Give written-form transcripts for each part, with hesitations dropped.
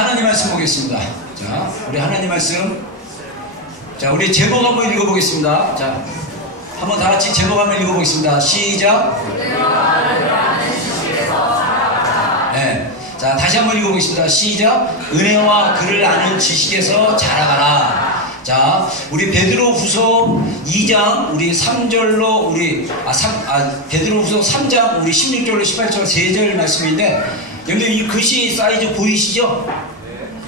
하나님 말씀 보겠습니다. 자, 우리 하나님 말씀. 자, 우리 제목 한번 읽어보겠습니다. 자, 한번 다 같이 제목 한번 읽어보겠습니다. 시작. 네. 자, 다시 한번 읽어보겠습니다. 시작. 은혜와 그를 아는 지식에서 자라가라. 자, 우리 베드로후서 2장 우리 3절로 베드로후서 3장 우리 16절로 18절 3절 말씀인데, 여러분들 이 글씨 사이즈 보이시죠?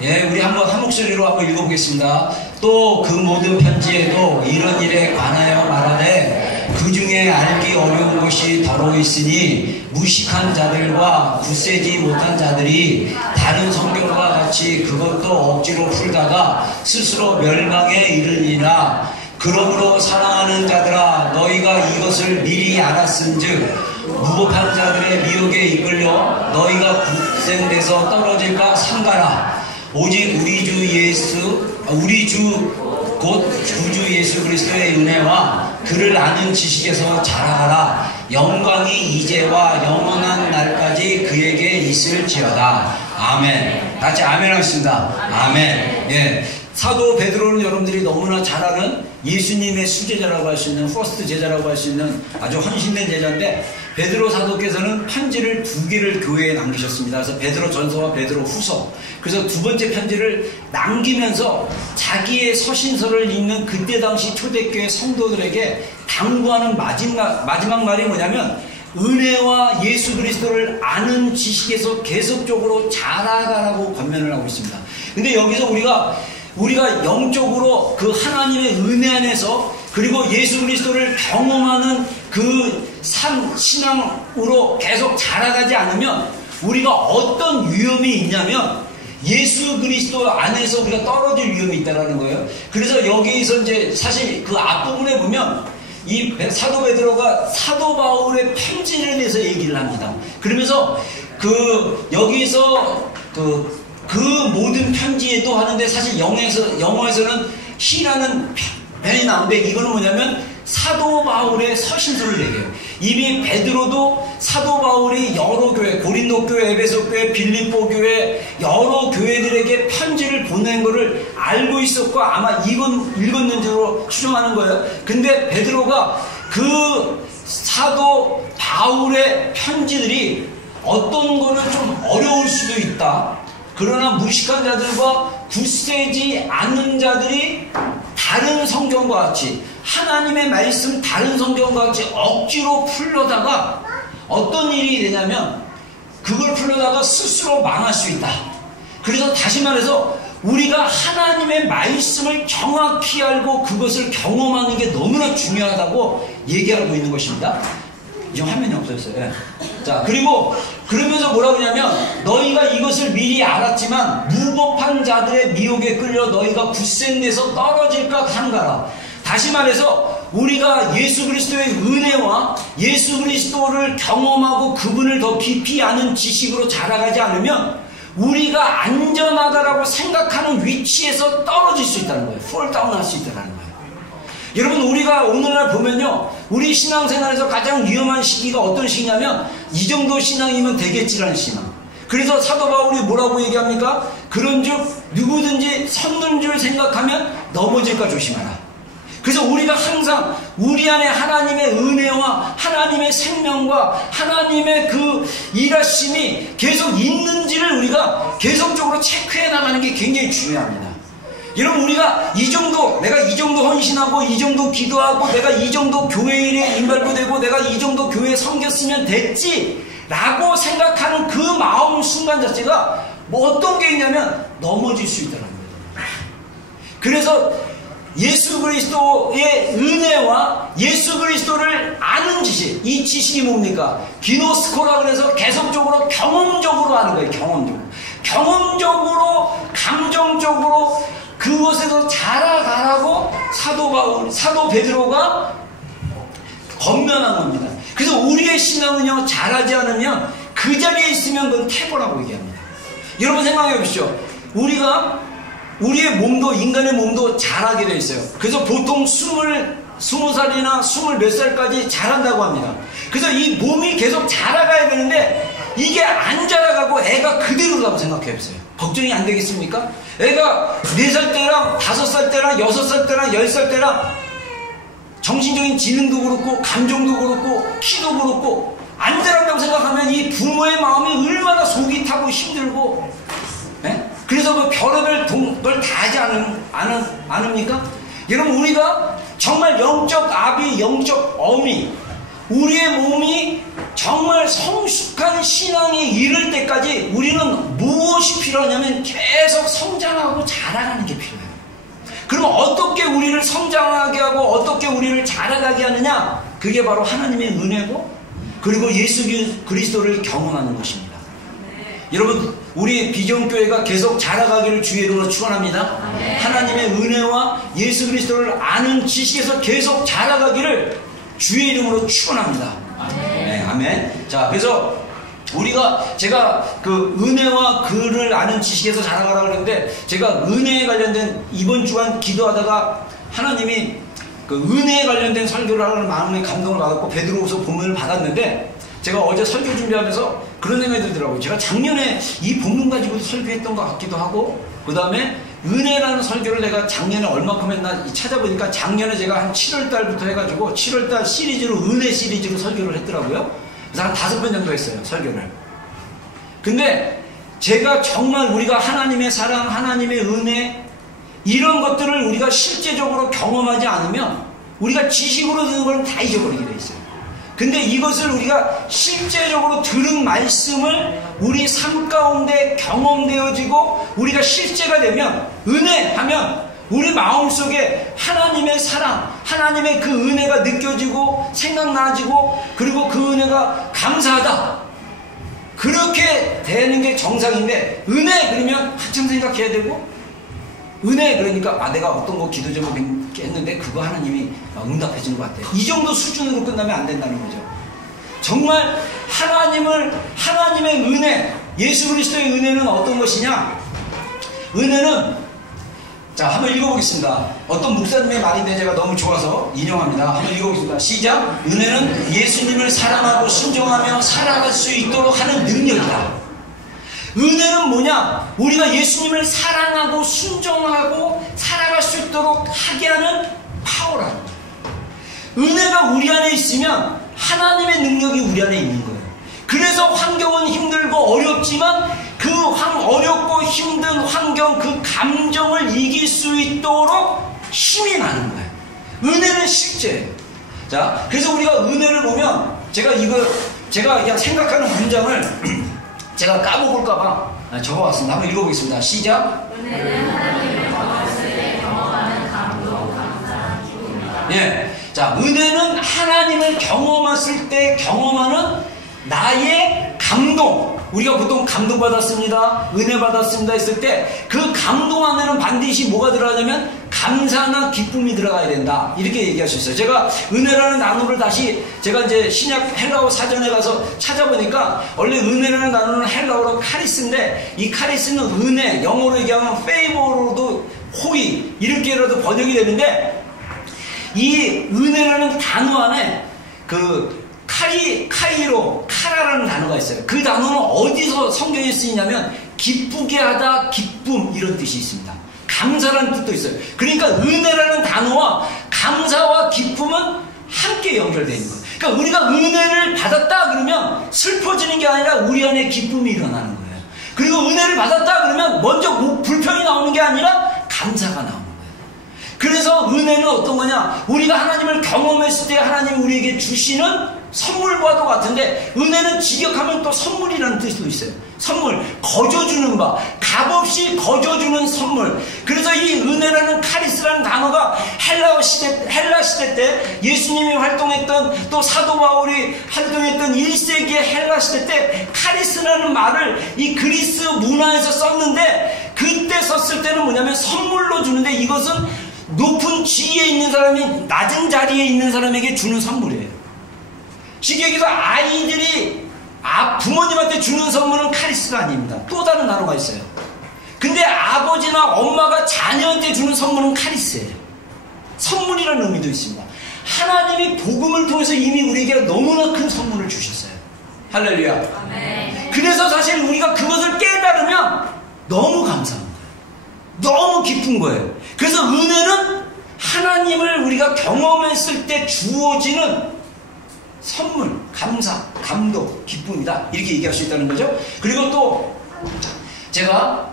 예, 우리 한번 한 목소리로 한번 읽어보겠습니다. 또 그 모든 편지에도 이런 일에 관하여 말하되 그 중에 알기 어려운 것이 더러 있으니 무식한 자들과 굳세지 못한 자들이 다른 성경과 같이 그것도 억지로 풀다가 스스로 멸망에 이르니라. 그러므로 사랑하는 자들아, 너희가 이것을 미리 알았은즉 무법한 자들의 미혹에 이끌려 너희가 굳센 데서 떨어질까 삼가라. 오직 우리 주 곧 구주 예수 그리스도의 은혜와 그를 아는 지식에서 자라가라. 영광이 이제와 영원한 날까지 그에게 있을지어다. 아멘. 같이 아멘 하겠습니다. 아멘. 예. 사도 베드로는 여러분들이 너무나 잘 아는 예수님의 수제자라고 할 수 있는, 퍼스트 제자라고 할 수 있는 아주 헌신된 제자인데, 베드로 사도께서는 편지를 2개를 교회에 남기셨습니다. 그래서 베드로 전서와 베드로 후서. 그래서 2번째 편지를 남기면서 자기의 서신서를 읽는 그때 당시 초대교회 성도들에게 당부하는 마지막 말이 뭐냐면, 은혜와 예수 그리스도를 아는 지식에서 계속적으로 자라가라고 권면을 하고 있습니다. 근데 여기서 우리가 영적으로 그 하나님의 은혜 안에서, 그리고 예수 그리스도를 경험하는 그 신앙으로 계속 자라가지 않으면 우리가 어떤 위험이 있냐면, 예수 그리스도 안에서 우리가 떨어질 위험이 있다는 거예요. 그래서 여기서 이제 사실 그 앞부분에 보면 이 사도 베드로가 사도 바울의 편지를 내서 얘기를 합니다. 그러면서 여기서 그 모든 편지에도 하는데, 사실 영어에서는 히라는 편이 나오는데, 이거는 뭐냐면 사도 바울의 서신서를 얘기해요. 이미 베드로도 사도 바울이 여러 교회, 고린도 교회, 에베소 교회, 빌립보 교회, 여러 교회들에게 편지를 보낸 것을 알고 있었고 아마 읽었는 줄로 추정하는 거예요. 근데 베드로가 그 사도 바울의 편지들이 어떤 거는 좀 어려울 수도 있다. 그러나 무식한 자들과 굳세지 않는 자들이 다른 성경과 같이, 하나님의 말씀 다른 성경과 같이 억지로 풀려다가 어떤 일이 되냐면, 그걸 풀려다가 스스로 망할 수 있다. 그래서 다시 말해서 우리가 하나님의 말씀을 정확히 알고 그것을 경험하는 게 너무나 중요하다고 얘기하고 있는 것입니다. 지금 화면이 없어졌어요. 예. 자, 그리고 그러면서 뭐라고 하냐면, 너희가 이것을 미리 알았지만 무법한 자들의 미혹에 끌려 너희가 굳센 데서 떨어질까 삼가라. 다시 말해서 우리가 예수 그리스도의 은혜와 예수 그리스도를 경험하고 그분을 더 깊이 아는 지식으로 자라가지 않으면 우리가 안전하다라고 생각하는 위치에서 떨어질 수 있다는 거예요. 폴다운 할 수 있다는 거예요. 여러분, 우리가 오늘날 보면요, 우리 신앙생활에서 가장 위험한 시기가 어떤 시기냐면, 이 정도 신앙이면 되겠지라는 신앙. 그래서 사도 바울이 뭐라고 얘기합니까? 그런즉 누구든지 섰는 줄 생각하면 넘어질까 조심하라. 그래서 우리가 항상 우리 안에 하나님의 은혜와 하나님의 생명과 하나님의 그 일하심이 계속 있는지를 우리가 계속적으로 체크해 나가는 게 굉장히 중요합니다. 여러분, 우리가 내가 이 정도 헌신하고 이 정도 기도하고 내가 이 정도 교회 일에 인발부되고 내가 이 정도 교회에 섬겼으면 됐지 라고 생각하는 그 마음 순간 자체가 뭐 어떤 게 있냐면 넘어질 수 있다는 거예요. 그래서 예수 그리스도의 은혜와 예수 그리스도를 아는 지식, 이 지식이 뭡니까? 기노스코라 그래서 계속적으로 경험적으로 하는 거예요. 경험적으로 감정적으로 그것에서 자라가라고 사도 베드로가 권면한 겁니다. 그래서 우리의 신앙은요, 자라지 않으면 그 자리에 있으면 그건 태보라고 얘기합니다. 여러분 생각해 보시죠. 우리의 몸도, 인간의 몸도 자라게 되어 있어요. 그래서 보통 20살이나 20 몇 살까지 자란다고 합니다. 그래서 이 몸이 계속 자라가야 되는데 이게 안 자라가고 애가 그대로라고 생각해보세요. 걱정이 안 되겠습니까? 애가 4살 때랑 5살 때랑 6살 때랑 10살 때랑 정신적인 지능도 그렇고 감정도 그렇고 키도 그렇고 안 자란다고 생각하면 이 부모의 마음이 얼마나 속이 타고 힘들고, 네? 그래서 그 별의별 걸 다 하지 않습니까? 여러분, 우리가 정말 영적 아비, 영적 어미, 우리의 몸이 정말 성숙한 신앙이 이를 때까지 우리는 무엇이 필요하냐면 계속 성장하고 자라가는 게 필요해요. 그럼 어떻게 우리를 성장하게 하고 어떻게 우리를 자라가게 하느냐? 그게 바로 하나님의 은혜고, 그리고 예수 그리스도를 경험하는 것입니다. 여러분, 우리 비전교회가 계속 자라가기를 주의 이름으로 축원합니다. 하나님의 은혜와 예수 그리스도를 아는 지식에서 계속 자라가기를 주의 이름으로 축원합니다. 네, 아멘. 자, 그래서 제가 그 은혜와 그를 아는 지식에서 자라가라고 그랬는데, 제가 은혜에 관련된 이번 주간 기도하다가 하나님이 그 은혜에 관련된 설교를 하는 마음의 감동을 받았고 베드로후서 본문을 받았는데, 제가 어제 설교 준비하면서 그런 생각이 들더라고요. 제가 작년에 이 본문 가지고 설교했던 것 같기도 하고, 그 다음에 은혜라는 설교를 내가 작년에 얼마큼 했나 찾아보니까 작년에 제가 한 7월달부터 해가지고 7월달 시리즈로 은혜 시리즈로 설교를 했더라고요. 그래서 한 5번 정도 했어요, 설교를. 근데 제가 정말 우리가 하나님의 사랑, 하나님의 은혜, 이런 것들을 우리가 실제적으로 경험하지 않으면 우리가 지식으로 듣는 건 다 잊어버리게 돼 있어요. 근데 이것을 우리가 실제적으로 들은 말씀을 우리 삶 가운데 경험되어지고 우리가 실제가 되면, 은혜하면 우리 마음속에 하나님의 사랑, 하나님의 그 은혜가 느껴지고 생각나지고, 그리고 그 은혜가 감사하다, 그렇게 되는 게 정상인데, 은혜 그러면 한참 생각해야 되고, 은혜 그러니까 내가 어떤 거 기도 제목 했는데 그거 하나님이 응답해 주는 것 같아요. 이 정도 수준으로 끝나면 안 된다는 거죠. 정말 하나님의 은혜, 예수 그리스도의 은혜는 어떤 것이냐? 은혜는, 자, 한번 읽어보겠습니다. 어떤 목사님의 말인데 제가 너무 좋아서 인용합니다. 한번 읽어보겠습니다. 시작. 은혜는 예수님을 사랑하고 순종하며 살아갈 수 있도록 하는 능력이다. 은혜는 뭐냐? 우리가 예수님을 사랑하고 순종하고 살아갈 수 있도록 하게 하는 파워라는 거예요. 은혜가 우리 안에 있으면 하나님의 능력이 우리 안에 있는 거예요. 그래서 환경은 힘들고 어렵지만 그 어렵고 힘든 환경, 그 감정을 이길 수 있도록 힘이 나는 거예요. 은혜는 실제예요. 자, 그래서 우리가 은혜를 보면, 제가 그냥 생각하는 문장을 제가 까먹을까봐 적어왔습니다. 한번 읽어보겠습니다. 시작. 은혜는 하나님을 경험했을 때 경험하는 감동, 감사, 기쁨이다. 예. 자, 은혜는 하나님을 경험했을 때 경험하는 나의 감동. 우리가 보통 감동받았습니다, 은혜 받았습니다 했을 때 그 감동 안에는 반드시 뭐가 들어가냐면 감사나 기쁨이 들어가야 된다, 이렇게 얘기할 수 있어요. 제가 은혜라는 단어를 다시 제가 이제 신약 헬라어 사전에 가서 찾아보니까, 원래 은혜라는 단어는 헬라어로 카리스인데, 이 카리스는 은혜, 영어로 얘기하면 favor로도 호의, 이렇게라도 번역이 되는데, 이 은혜라는 단어 안에 그 카이로, 카라라는 단어가 있어요. 그 단어는 어디서 성경에 쓰이냐면 기쁘게 하다, 기쁨, 이런 뜻이 있습니다. 감사라는 뜻도 있어요. 그러니까 은혜라는 단어와 감사와 기쁨은 함께 연결되어 있는 거예요. 그러니까 우리가 은혜를 받았다 그러면 슬퍼지는 게 아니라 우리 안에 기쁨이 일어나는 거예요. 그리고 은혜를 받았다 그러면 먼저 불평이 나오는 게 아니라 감사가 나오는 거예요. 그래서 은혜는 어떤 거냐? 우리가 하나님을 경험했을 때 하나님이 우리에게 주시는 선물과도 같은데, 은혜는 직역하면 또 선물이라는 뜻도 있어요. 선물, 거저주는 바, 값없이 거저주는 선물. 그래서 이 은혜라는 카리스라는 단어가 헬라 시대 때 예수님이 활동했던, 또 사도 바울이 활동했던 1세기의 헬라 시대 때 카리스라는 말을 이 그리스 문화에서 썼는데, 그때 썼을 때는 뭐냐면 선물로 주는데, 이것은 높은 지위에 있는 사람이 낮은 자리에 있는 사람에게 주는 선물이에요. 쉽게 얘기해서 아이들이 부모님한테 주는 선물은 카리스가 아닙니다. 또 다른 단어가 있어요. 근데 아버지나 엄마가 자녀한테 주는 선물은 카리스예요. 선물이라는 의미도 있습니다. 하나님이 복음을 통해서 이미 우리에게 너무나 큰 선물을 주셨어요. 할렐루야. 아멘. 그래서 사실 우리가 그것을 깨달으면 너무 감사한 거예요. 너무 기쁜 거예요. 그래서 은혜는 하나님을 우리가 경험했을 때 주어지는 선물, 감사, 감동, 기쁨이다. 이렇게 얘기할 수 있다는 거죠. 그리고 또 제가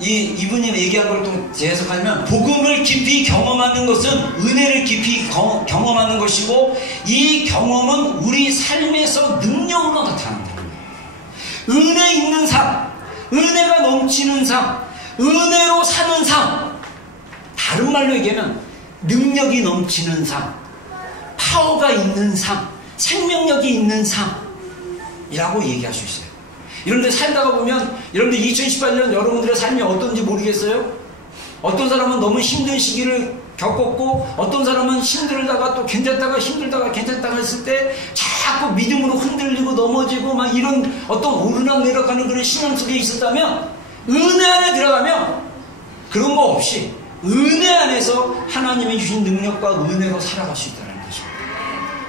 이분이 얘기한 걸 또 재해석하면, 복음을 깊이 경험하는 것은 은혜를 깊이 경험하는 것이고, 이 경험은 우리 삶에서 능력으로 나타난다. 은혜 있는 삶, 은혜가 넘치는 삶, 은혜로 사는 삶, 다른 말로 얘기하면 능력이 넘치는 삶, 파워가 있는 삶, 생명력이 있는 삶이라고 얘기할 수 있어요. 여러분들 살다가 보면, 여러분들 2018년 여러분들의 삶이 어떤지 모르겠어요? 어떤 사람은 너무 힘든 시기를 겪었고, 어떤 사람은 힘들다가 또 괜찮다가 힘들다가 괜찮다가 했을 때 자꾸 믿음으로 흔들리고 넘어지고 막 이런 어떤 오르락 내려가는 그런 신앙 속에 있었다면, 은혜 안에 들어가면 그런 거 없이 은혜 안에서 하나님이 주신 능력과 은혜로 살아갈 수 있다는 것입니다.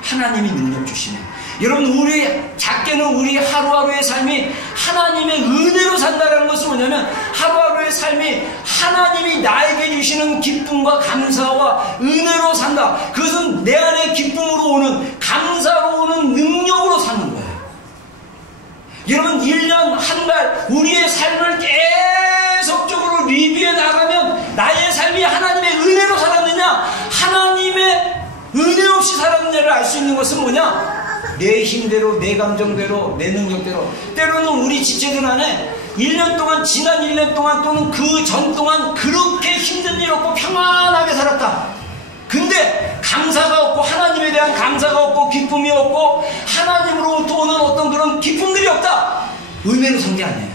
하나님이 능력 주시면. 여러분, 우리 작게는 우리 하루하루의 삶이 하나님의 은혜로 산다는 것은 뭐냐면, 하루하루의 삶이 하나님이 나에게 주시는 기쁨과 감사와 은혜로 산다. 그것은 내 안에 기쁨으로 오는, 감사로 오는 능력으로 사는 거예요. 여러분, 1년, 한 달 우리의 삶을 계속적으로 리뷰해 나가면 나의 삶이 하나님의 은혜로 살았느냐, 하나님의 은혜 없이 살았느냐를 알 수 있는 것은 뭐냐? 내 힘대로, 내 감정대로, 내 능력대로. 때로는 우리 지체들 안에 1년 동안, 지난 1년 동안 또는 그 전 동안 그렇게 힘든 일 없고 평안하게 살았다. 근데 감사가 없고, 하나님에 대한 감사가 없고, 기쁨이 없고, 하나님으로부터 오는 어떤 그런 기쁨들이 없다. 은혜로 산 게 아니에요.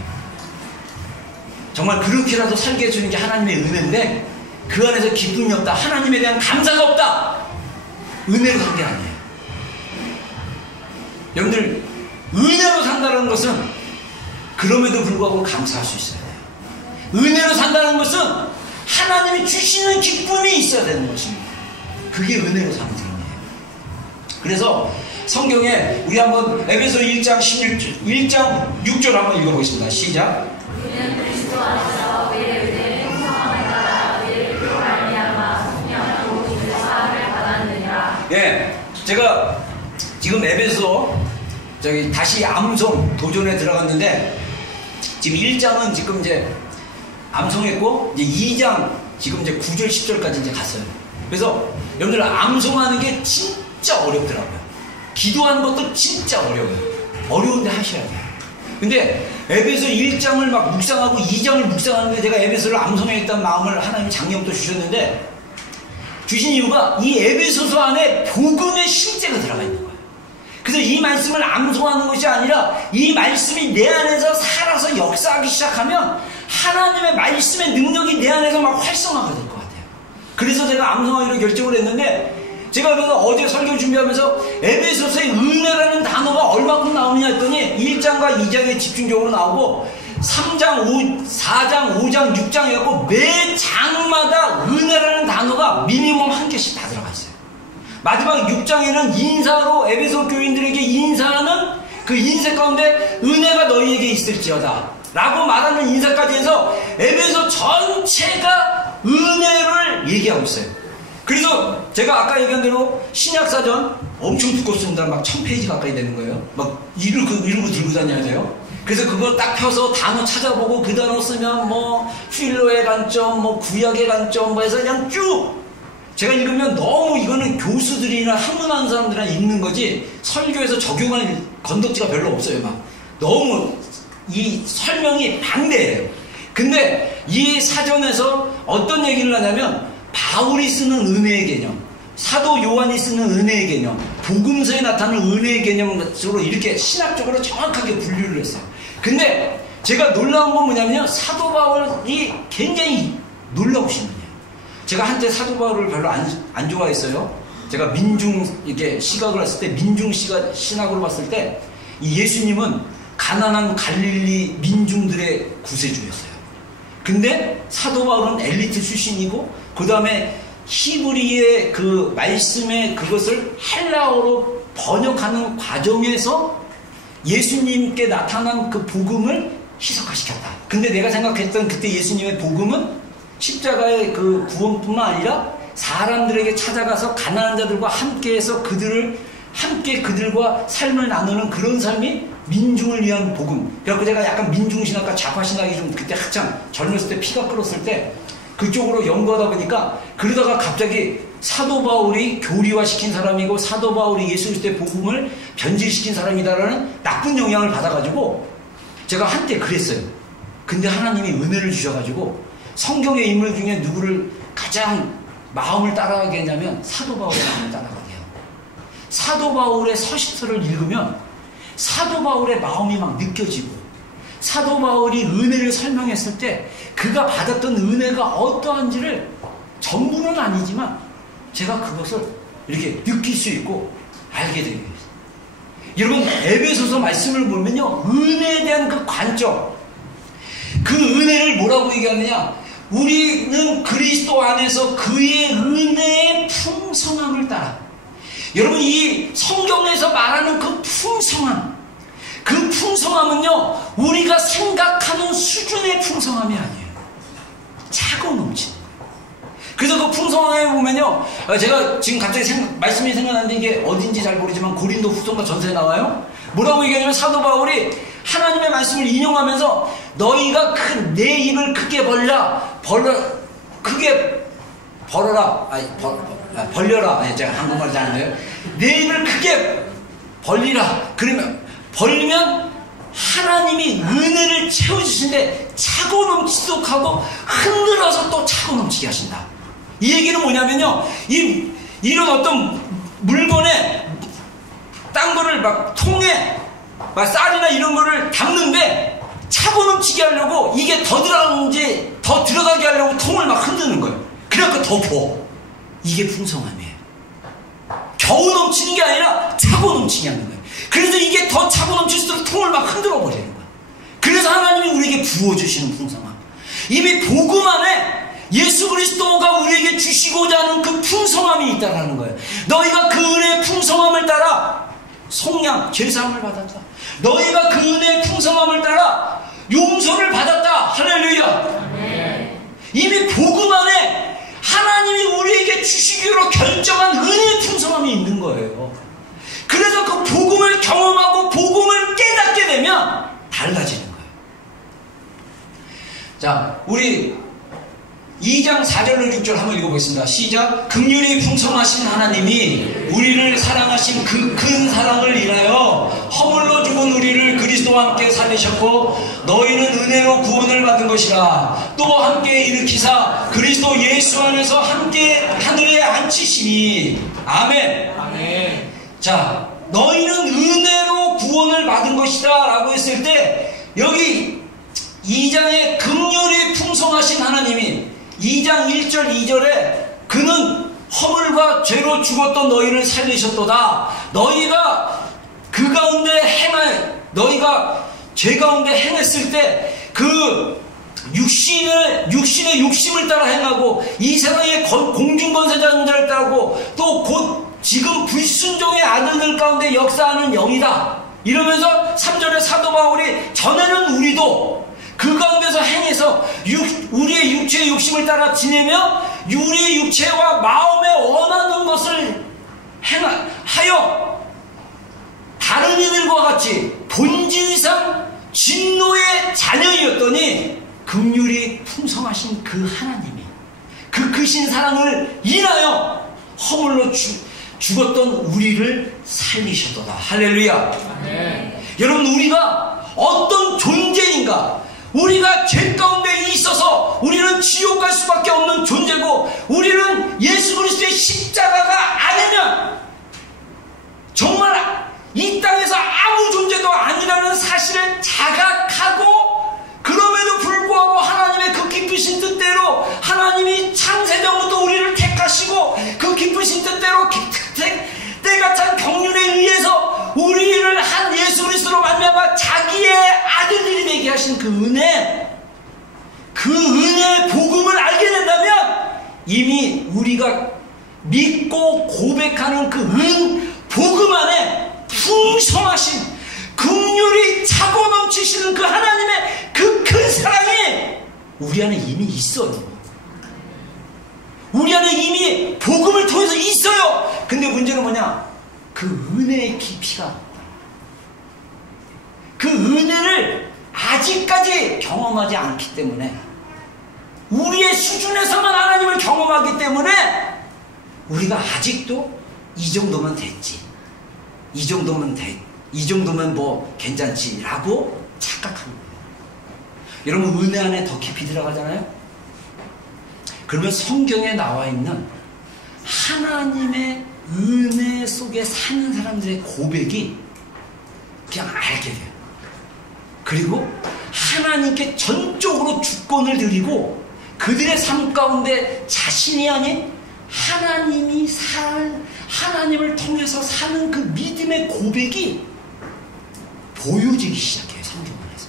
정말 그렇게라도 살게 해주는 게 하나님의 은혜인데, 그 안에서 기쁨이 없다, 하나님에 대한 감사가 없다, 은혜로 산 게 아니에요. 여러분들, 은혜로 산다는 것은 그럼에도 불구하고 감사할 수 있어야 돼요. 은혜로 산다는 것은 하나님이 주시는 기쁨이 있어야 되는 것입니다. 그게 은혜로 사는 삶이에요. 그래서 성경에 우리 한번 에베소 1장 6절 한번 읽어보겠습니다. 시작. 우리는 그리스도 안에서 우리의 은혜를 풍성함을 따라 우리를 그로 말미암아 성령으로 우리를 사함을 받았느니라. 예, 제가 지금 에베소 다시 암송 도전에 들어갔는데, 지금 1장은 지금 이제 암송했고, 이제 2장 지금 이제 9절 10절까지 이제 갔어요. 그래서 여러분들 암송하는 게 진짜 어렵더라고요. 기도하는 것도 진짜 어려워요. 어려운데 하셔야 돼요. 근데 에베소 1장을 막 묵상하고 2장을 묵상하는데, 제가 에베소를 암송하겠다는 마음을 하나님이 작년부터 주셨는데, 주신 이유가 이 에베소서 안에 복음의 실제가 들어가 있는 거예요. 그래서 이 말씀을 암송하는 것이 아니라 이 말씀이 내 안에서 살아서 역사하기 시작하면 하나님의 말씀의 능력이 내 안에서 막 활성화가 될 것 같아요. 그래서 제가 암송하기로 결정을 했는데, 제가 그래서 어제 설교 준비하면서 에베소서의 은혜라는 단어가 얼마큼 나오느냐 했더니 1장과 2장에 집중적으로 나오고, 3장, 4장, 5장, 6장 해갖고 매 장마다 은혜라는 단어가 미니멈 한 개씩 다 들어가 있어요. 마지막 6장에는 인사로 에베소 교인들에게 인사하는 그 인사 가운데 은혜가 너희에게 있을지어다 라고 말하는 인사까지 해서 에베소 전체가 은혜를 얘기하고 있어요. 그래서 제가 아까 얘기한 대로 신약사전 엄청 두껍습니다. 막 1000페이지 가까이 되는 거예요. 막 이러고 들고 다녀야 돼요. 그래서 그걸 딱 펴서 단어 찾아보고 그 단어 쓰면 뭐 필로의 관점, 뭐 구약의 관점, 뭐 해서 그냥 쭉 제가 읽으면 너무 이거는 교수들이나 학문하는 사람들이나 읽는 거지 설교에서 적용할 건덕지가 별로 없어요. 막 너무 이 설명이 방대해요. 근데 이 사전에서 어떤 얘기를 하냐면, 바울이 쓰는 은혜의 개념, 사도 요한이 쓰는 은혜의 개념, 복음서에 나타나는 은혜의 개념으로 이렇게 신학적으로 정확하게 분류를 했어요. 근데 제가 놀라운 건 뭐냐면요, 사도 바울이 굉장히 놀라우신 분이에요. 제가 한때 사도 바울을 별로 안 좋아했어요. 제가 이렇게 시각을 했을 때, 신학으로 봤을 때, 이 예수님은 가난한 갈릴리 민중들의 구세주였어요. 근데 사도 바울은 엘리트 출신이고, 그 다음에 히브리의 그 말씀의 그것을 헬라어로 번역하는 과정에서 예수님께 나타난 그 복음을 희석화시켰다. 근데 내가 생각했던 그때 예수님의 복음은 십자가의 그 구원뿐만 아니라 사람들에게 찾아가서 가난한 자들과 함께해서 그들과 삶을 나누는 그런 삶이 민중을 위한 복음. 그래서 제가 약간 민중신학과 좌파신학이 좀 그때 한참 젊었을 때 피가 끓었을 때 그쪽으로 연구하다 보니까 그러다가 갑자기 사도 바울이 교리화시킨 사람이고 사도 바울이 예수 그리스도의 복음을 변질시킨 사람이다라는 나쁜 영향을 받아가지고 제가 한때 그랬어요. 근데 하나님이 은혜를 주셔가지고 성경의 인물 중에 누구를 가장 마음을 따라가게 했냐면 사도 바울의 마음을 따라가게 해요. 사도 바울의 서신서를 읽으면 사도 바울의 마음이 막 느껴지고 사도 바울이 은혜를 설명했을 때 그가 받았던 은혜가 어떠한지를 전부는 아니지만 제가 그것을 이렇게 느낄 수 있고 알게 되게 됐어요. 여러분 에베소서 말씀을 보면요, 은혜에 대한 그 관점, 그 은혜를 뭐라고 얘기하느냐, 우리는 그리스도 안에서 그의 은혜의 풍성함을 따라. 여러분 이 성경에서 말하는 그 풍성함, 그 풍성함은요 우리가 생각하는 수준의 풍성함이 아니에요. 차고 넘치는 거예요. 그래서 그 풍성함에 보면요, 제가 지금 갑자기 말씀이 생각나는데 이게 어딘지 잘 모르지만 고린도 후서인가 전서에 나와요. 뭐라고 얘기하냐면 사도 바울이 하나님의 말씀을 인용하면서 너희가 내 입을 크게 벌려라. 제가 한국말 잘하는데요. 내 입을 크게 벌리라. 그러면 벌리면 하나님이 은혜를 채워주시는데 차고 넘치도록 하고 흔들어서 또 차고 넘치게 하신다. 이 얘기는 뭐냐면요, 이런 어떤 물건에 딴 거를 막 통에 막 쌀이나 이런 거를 담는데 차고 넘치게 하려고 이게 더 들어가게 하려고 통을 막 흔드는 거예요. 그래갖고 더 부어. 이게 풍성함이에요. 겨우 넘치는 게 아니라 차고 넘치게 하는 거예요. 그래서 이게 더 차고 넘칠수록 통을 막 흔들어 버리는 거예요. 그래서 하나님이 우리에게 부어주시는 풍성함. 이미 복음 안에 예수 그리스도가 우리에게 주시고자 하는 그 풍성함이 있다는 거예요. 너희가 그 은혜의 풍성함을 따라 속량, 죄사함을 받았다. 너희가 그 은혜의 풍성함을 따라 용서를 받았다. 할렐루야. 네. 이미 복음 안에 하나님이 우리에게 주시기로 결정한 은혜의 풍성함이 있는 거예요. 그래서 그 복음을 경험하고 복음을 깨닫게 되면 달라지는 거예요. 자, 우리 2장 4절로 6절 한번 읽어보겠습니다. 시작. 긍휼이 풍성하신 하나님이 우리를 사랑하신 그 큰 사랑을 인하여 허물로 죽은 우리를 그리스도와 함께 살리셨고 너희는 은혜로 구원을 받은 것이라. 또 함께 일으키사 그리스도 예수 안에서 함께 하늘에 앉히시니. 아멘. 아멘. 자, 너희는 은혜로 구원을 받은 것이다 라고 했을 때 여기 2장에 긍휼이 풍성하신 하나님이 2장 1절 2절에 그는 허물과 죄로 죽었던 너희를 살리셨도다. 너희가 죄 가운데 행했을 때 그 육신의 욕심을 따라 행하고 이 세상의 공중권세자인 자를 따르고 또 곧 지금 불순종의 아들들 가운데 역사하는 영이다. 이러면서 3절에 사도 바울이 전에는 우리도 그 가운데서 행해서 우리의 육체의 욕심을 따라 지내며 우리의 육체와 마음에 원하는 것을 하여 다른 이들과 같이 본질상 진노의 자녀이었더니 긍휼이 풍성하신 그 하나님이 그 크신 사랑을 인하여 허물로 죽었던 우리를 살리셨도다. 할렐루야. 네. 여러분, 우리가 어떤 존재인가? 우리가 죄 가운데 있어서 우리는 지옥 갈 수밖에 없는 존재고, 우리는 예수 그리스도의 십자가가 아니면 정말 이 땅에서 아무 존재도 아니라는 사실을 자각하고, 그럼에도 불구하고 하나님의 그 기쁘신 뜻대로 하나님이 창세전부터 우리를 택하시고 그 기쁘신 뜻대로 때가 찬 경륜에 의해서 우리를 한 예수 그리스도로 말미암아 자기의 아들들이 되게 하신 그 은혜, 그 은혜의 복음을 알게 된다면 이미 우리가 믿고 고백하는 그 복음 안에 풍성하신 긍휼 긍휼이 차고 넘치시는 그 하나님의 그 큰 사랑이 우리 안에 이미 있어요. 우리 안에 이미 복음을 통해서 있어요. 근데 문제는 뭐냐? 그 은혜의 깊이가, 그 은혜를 아직까지 경험하지 않기 때문에, 우리의 수준에서만 하나님을 경험하기 때문에 우리가 아직도 이 정도면 됐지, 이 정도면 뭐 괜찮지라고 착각하는 거예요. 여러분, 은혜 안에 더 깊이 들어가잖아요. 그러면 성경에 나와 있는 하나님의 은혜 속에 사는 사람들의 고백이 그냥 알게 돼요. 그리고 하나님께 전적으로 주권을 드리고 그들의 삶 가운데 자신이 아닌 하나님을 통해서 사는 그 믿음의 고백이 보여지기 시작해요. 성경 안에서.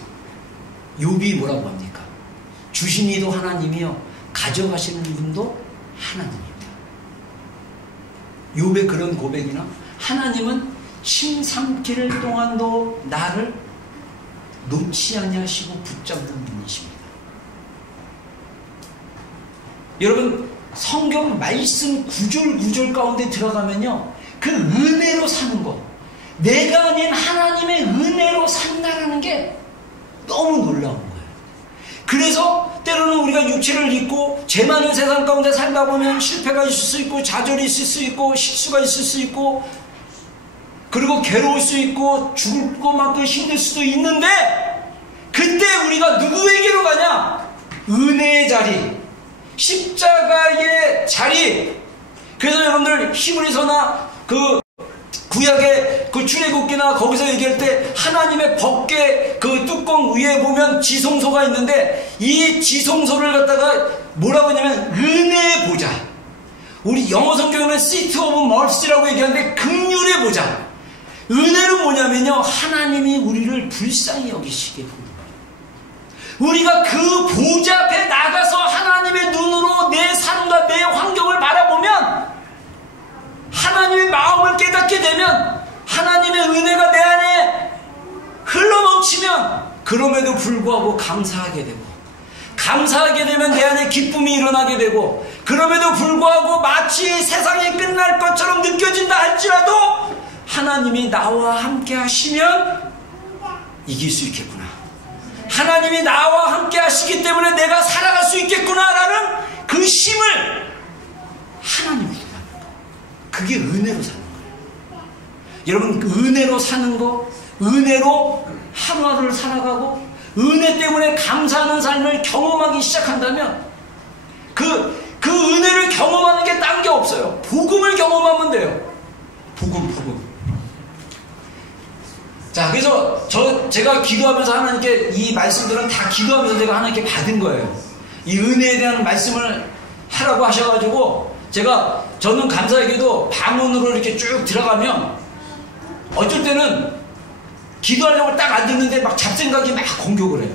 욥이 뭐라고 합니까? 주신 이도 하나님이요, 가져가시는 분도 하나님입니다. 욥의 그런 고백이나, 하나님은 침 삼키를 동안도 나를 놓지 아니하시고 붙잡는 분이십니다. 여러분, 성경 말씀 구절 가운데 들어가면요, 그 은혜로 사는 것, 내가 아닌 하나님의 은혜로 산다라는 게 너무 놀라운 거예요. 그래서 때로는 우리가 육체를 입고 죄 많은 세상 가운데 살다 보면 실패가 있을 수 있고, 좌절이 있을 수 있고, 실수가 있을 수 있고, 그리고 괴로울 수 있고, 죽을 것만큼 힘들 수도 있는데, 그때 우리가 누구에게로 가냐? 은혜의 자리, 십자가의 자리. 그래서 여러분들 히브리서나 그 구약의 그 출애굽기나 거기서 얘기할 때 하나님의 법궤 그 뚜껑 위에 보면 지성소가 있는데, 이 지성소를 갖다가 뭐라고 하냐면 은혜의 보좌. 우리 영어 성경에는 seat of mercy라고 얘기하는데 긍휼의 보좌. 은혜는 뭐냐면요, 하나님이 우리를 불쌍히 여기시게 봅니다. 우리가 그 보좌 앞에 나가서 하나님의 눈으로 내 삶과 내 환경을 바라보면, 하나님의 마음을 깨닫게 되면, 하나님의 은혜가 내 안에 흘러넘치면, 그럼에도 불구하고 감사하게 되고, 감사하게 되면 내 안에 기쁨이 일어나게 되고, 그럼에도 불구하고 마치 세상이 끝날 것처럼 느껴진다 할지라도 하나님이 나와 함께 하시면 이길 수 있겠구나, 하나님이 나와 함께 하시기 때문에 내가 살아갈 수 있겠구나라는 그 힘을 하나님으로 사는 거예요. 그게 은혜로 사는 거예요. 여러분, 은혜로 사는 거, 은혜로 하루하루를 살아가고 은혜 때문에 감사하는 삶을 경험하기 시작한다면, 그 은혜를 경험하는 게 딴 게 없어요. 복음을 경험하면 돼요. 복음. 자, 그래서 제가 기도하면서 하나님께 이 말씀들은 다 기도하면서 제가 하나님께 받은 거예요. 이 은혜에 대한 말씀을 하라고 하셔가지고, 저는 감사하게도 방언으로 이렇게 쭉 들어가면 어쩔 때는 기도하려고 딱 안 듣는데 막 잡생각이 막 공격을 해요.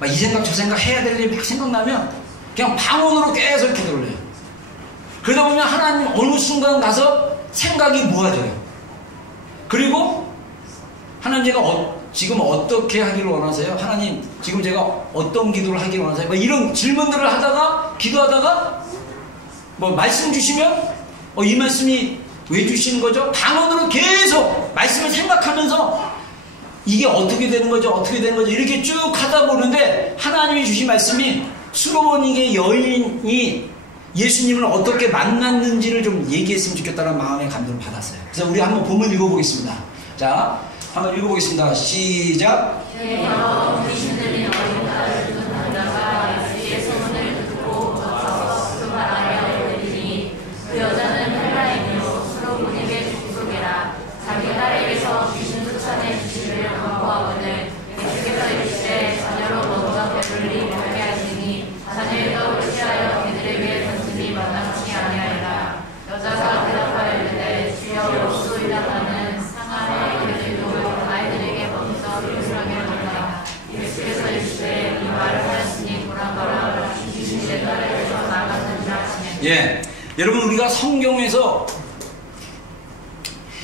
막 이 생각 저 생각 해야 될 일이 막 생각나면 그냥 방언으로 계속 기도를 해요. 그러다 보면 하나님 어느 순간 가서 생각이 모아져요. 그리고 하나님, 제가 지금 어떻게 하기를 원하세요? 하나님, 지금 제가 어떤 기도를 하기를 원하세요? 뭐 이런 질문들을 하다가, 기도하다가 뭐 말씀 주시면 이 말씀이 왜 주시는 거죠? 방언으로 계속 말씀을 생각하면서 이게 어떻게 되는 거죠? 이렇게 쭉 하다 보는데, 하나님이 주신 말씀이 수로보니게 여인이 예수님을 어떻게 만났는지를 좀 얘기했으면 좋겠다는 마음의 감동을 받았어요. 그래서 우리 한번 본문 읽어보겠습니다. 자, 한번 읽어보겠습니다. 시작. 자기 딸에게서 귀신 쫓아내 주시를 권고하거늘 예수께서 이르시되 자녀로 너보다 배불리 먹게 하시니 자녀의 떡을 취하여 그들에게 던지니 마땅치 아니하리라. 여자가 대답하여 이르되 주여 없소이다. 나는 상하에 그들도 아이들에게 먹여서 배불하게 하노라. 예수께서 이르시되 이 말을 하였으니 돌아가라. 귀신이 내 딸에게서 나갔느니라 하시네. 예, 여러분, 우리가 성경에서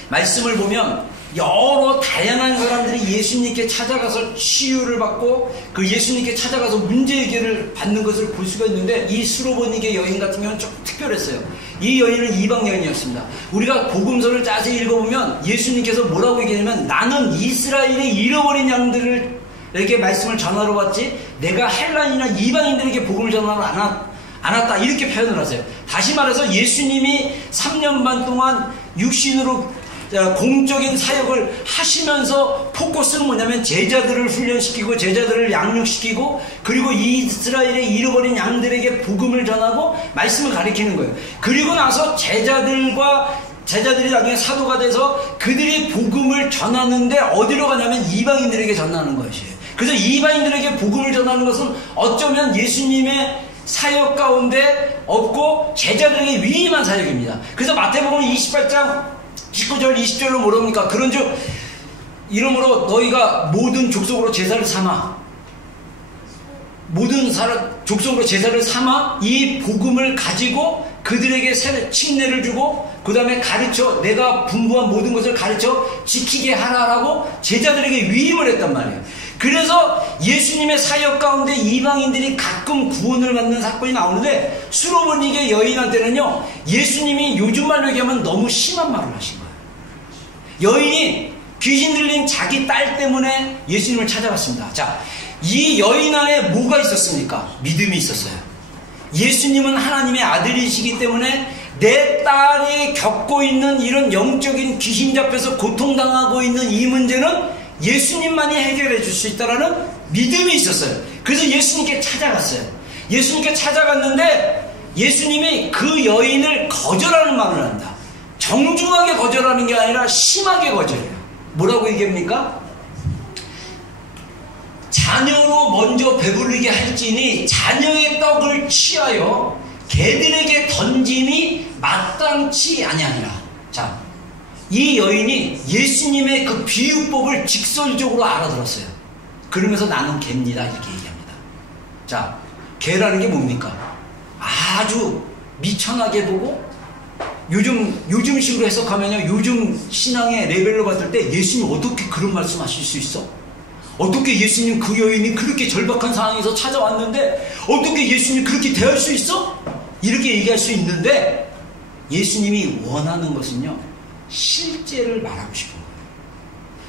말씀을 보면 여러 다양한 사람들이 예수님께 찾아가서 치유를 받고 그 예수님께 찾아가서 문제 해결을 받는 것을 볼 수가 있는데, 이 수로보니게 여인 같은 경우는 좀 특별했어요. 이 여인은 이방 여인이었습니다. 우리가 복음서를 자세히 읽어보면 예수님께서 뭐라고 얘기하냐면, 나는 이스라엘의 잃어버린 양들에게 말씀을 전하러 왔지 내가 헬라인이나 이방인들에게 복음을 전하러 안 왔다, 이렇게 표현을 하세요. 다시 말해서 예수님이 3년 반 동안 육신으로 공적인 사역을 하시면서 포커스는 뭐냐면 제자들을 훈련시키고 제자들을 양육시키고 그리고 이스라엘의 잃어버린 양들에게 복음을 전하고 말씀을 가르치는 거예요. 그리고 나서 제자들이 나중에 사도가 돼서 그들이 복음을 전하는데 어디로 가냐면 이방인들에게 전하는 것이에요. 그래서 이방인들에게 복음을 전하는 것은 어쩌면 예수님의 사역 가운데 없고 제자들에게 위임한 사역입니다. 그래서 마태복음 28장 19절 20절로 뭐랍니까? 그런즉 이러므로 너희가 모든 족속으로 제사를 삼아, 모든 족속으로 제사를 삼아 이 복음을 가지고 그들에게 칙례를 주고 그 다음에 가르쳐, 내가 분부한 모든 것을 가르쳐 지키게 하라라고 제자들에게 위임을 했단 말이에요. 그래서 예수님의 사역 가운데 이방인들이 가끔 구원을 받는 사건이 나오는데, 수로보니게 여인한테는요, 예수님이 요즘 말로 얘기하면 너무 심한 말을 하신 거예요. 여인이 귀신 들린 자기 딸 때문에 예수님을 찾아갔습니다. 자, 이 여인 안에 뭐가 있었습니까? 믿음이 있었어요. 예수님은 하나님의 아들이시기 때문에 내 딸이 겪고 있는 이런 영적인 귀신 잡혀서 고통당하고 있는 이 문제는 예수님만이 해결해 줄 수 있다라는 믿음이 있었어요. 그래서 예수님께 찾아갔어요. 예수님께 찾아갔는데 예수님이 그 여인을 거절하는 말을 한다. 정중하게 거절하는 게 아니라 심하게 거절해요. 뭐라고 얘기합니까? 자녀로 먼저 배부르게 할지니 자녀의 떡을 취하여 개들에게 던짐이 마땅치 아니하니라. 자, 이 여인이 예수님의 그 비유법을 직설적으로 알아들었어요. 그러면서 나는 개입니다, 이렇게 얘기합니다. 자, 개라는 게 뭡니까? 아주 미천하게 보고 요즘식으로 해석하면요, 요즘 신앙의 레벨로 봤을 때 예수님 어떻게 그런 말씀 하실 수 있어? 어떻게 예수님 그 여인이 그렇게 절박한 상황에서 찾아왔는데 어떻게 예수님 그렇게 대할 수 있어? 이렇게 얘기할 수 있는데, 예수님이 원하는 것은요, 실제를 말하고 싶은 거예요.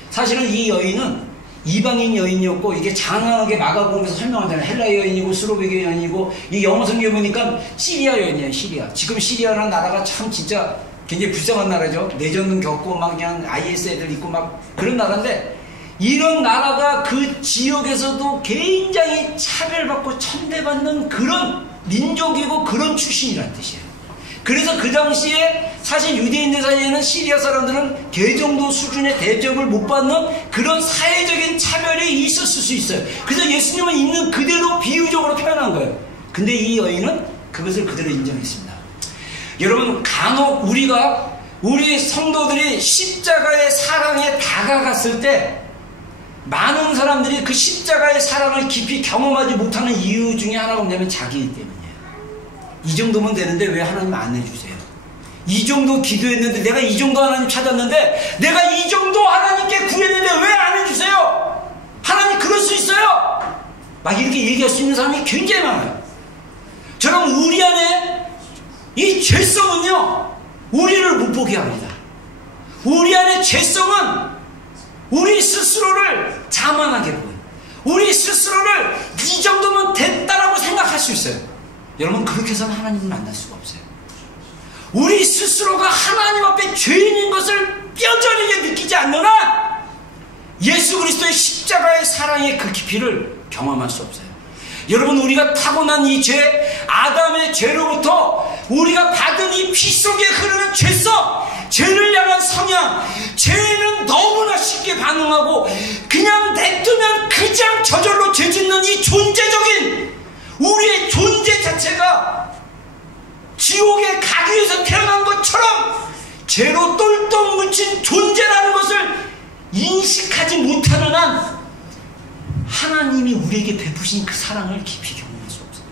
사실은 이 여인은 이방인 여인이었고, 이게 장황하게 마가복음에서 설명하잖아요. 헬라 여인이고 수로베게 여인이고, 이 영어 성경에 보니까 시리아 여인이에요. 시리아. 지금 시리아라는 나라가 참 진짜 굉장히 불쌍한 나라죠. 내전은 겪고 막 그냥 IS 애들 있고 막 그런 나라인데, 이런 나라가 그 지역에서도 굉장히 차별받고 천대받는 그런 민족이고 그런 출신이라는 뜻이에요. 그래서 그 당시에 사실 유대인들 사이에는 시리아 사람들은 개 정도 수준의 대접을 못 받는 그런 사회적인 차별이 있었을 수 있어요. 그래서 예수님은 있는 그대로 비유적으로 표현한 거예요. 근데 이 여인은 그것을 그대로 인정했습니다. 여러분, 간혹 우리 성도들이 십자가의 사랑에 다가갔을 때 많은 사람들이 그 십자가의 사랑을 깊이 경험하지 못하는 이유 중에 하나가 뭐냐면 자기이기 때문이에요. 이 정도면 되는데 왜 하나님 안 해주세요? 이 정도 기도했는데, 내가 이 정도 하나님 찾았는데, 내가 이 정도 하나님께 구했는데 왜 안 해주세요? 하나님 그럴 수 있어요? 막 이렇게 얘기할 수 있는 사람이 굉장히 많아요. 저는 우리 안에 이 죄성은요, 우리를 못 보게 합니다. 우리 안에 죄성은 우리 스스로를 자만하게 보여요. 우리 스스로를 이 정도면 됐다라고 생각할 수 있어요. 여러분, 그렇게 해서는 하나님을 만날 수가 없어요. 우리 스스로가 하나님 앞에 죄인인 것을 뼈저리게 느끼지 않는 한 예수 그리스도의 십자가의 사랑의 그 깊이를 경험할 수 없어요. 여러분, 우리가 타고난 이 죄, 아담의 죄로부터 우리가 받은 이 피 속에 흐르는 죄성, 죄를 향한 성향, 죄는 너무나 쉽게 반응하고 그냥 냅두면 그냥 저절로 죄 짓는 이 존재적인 우리의 존재 자체가 지옥에 가기 위해서 태어난 것처럼 죄로 똘똘 묻힌 존재라는 것을 인식하지 못하는 한 하나님이 우리에게 베푸신 그 사랑을 깊이 경험할 수 없어요.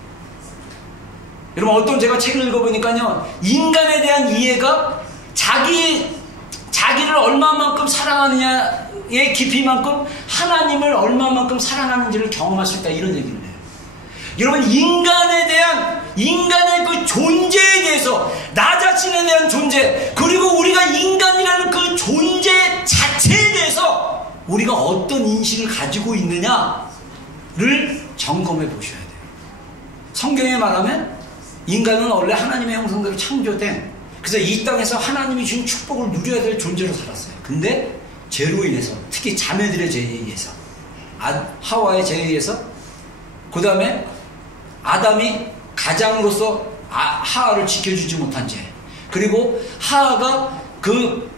여러분, 어떤 제가 책을 읽어보니까요, 인간에 대한 이해가 자기 자기를 얼마만큼 사랑하느냐의 깊이만큼 하나님을 얼마만큼 사랑하는지를 경험할 수 있다, 이런 얘기를 해요. 여러분, 인간에 대한, 인간의 그 존재에 대해서, 나 자신에 대한 존재, 그리고 우리가 인간이라는 그 존재 자체에 대해서 우리가 어떤 인식을 가지고 있느냐를 점검해 보셔야 돼요. 성경에 말하면 인간은 원래 하나님의 형상대로 창조된, 그래서 이 땅에서 하나님이 주신 축복을 누려야 될 존재로 살았어요. 근데 죄로 인해서, 특히 자매들의 죄에 의해서, 하와의 죄에 의해서, 그 다음에 아담이 가장으로서 하하를 지켜주지 못한 죄, 그리고 하하가 그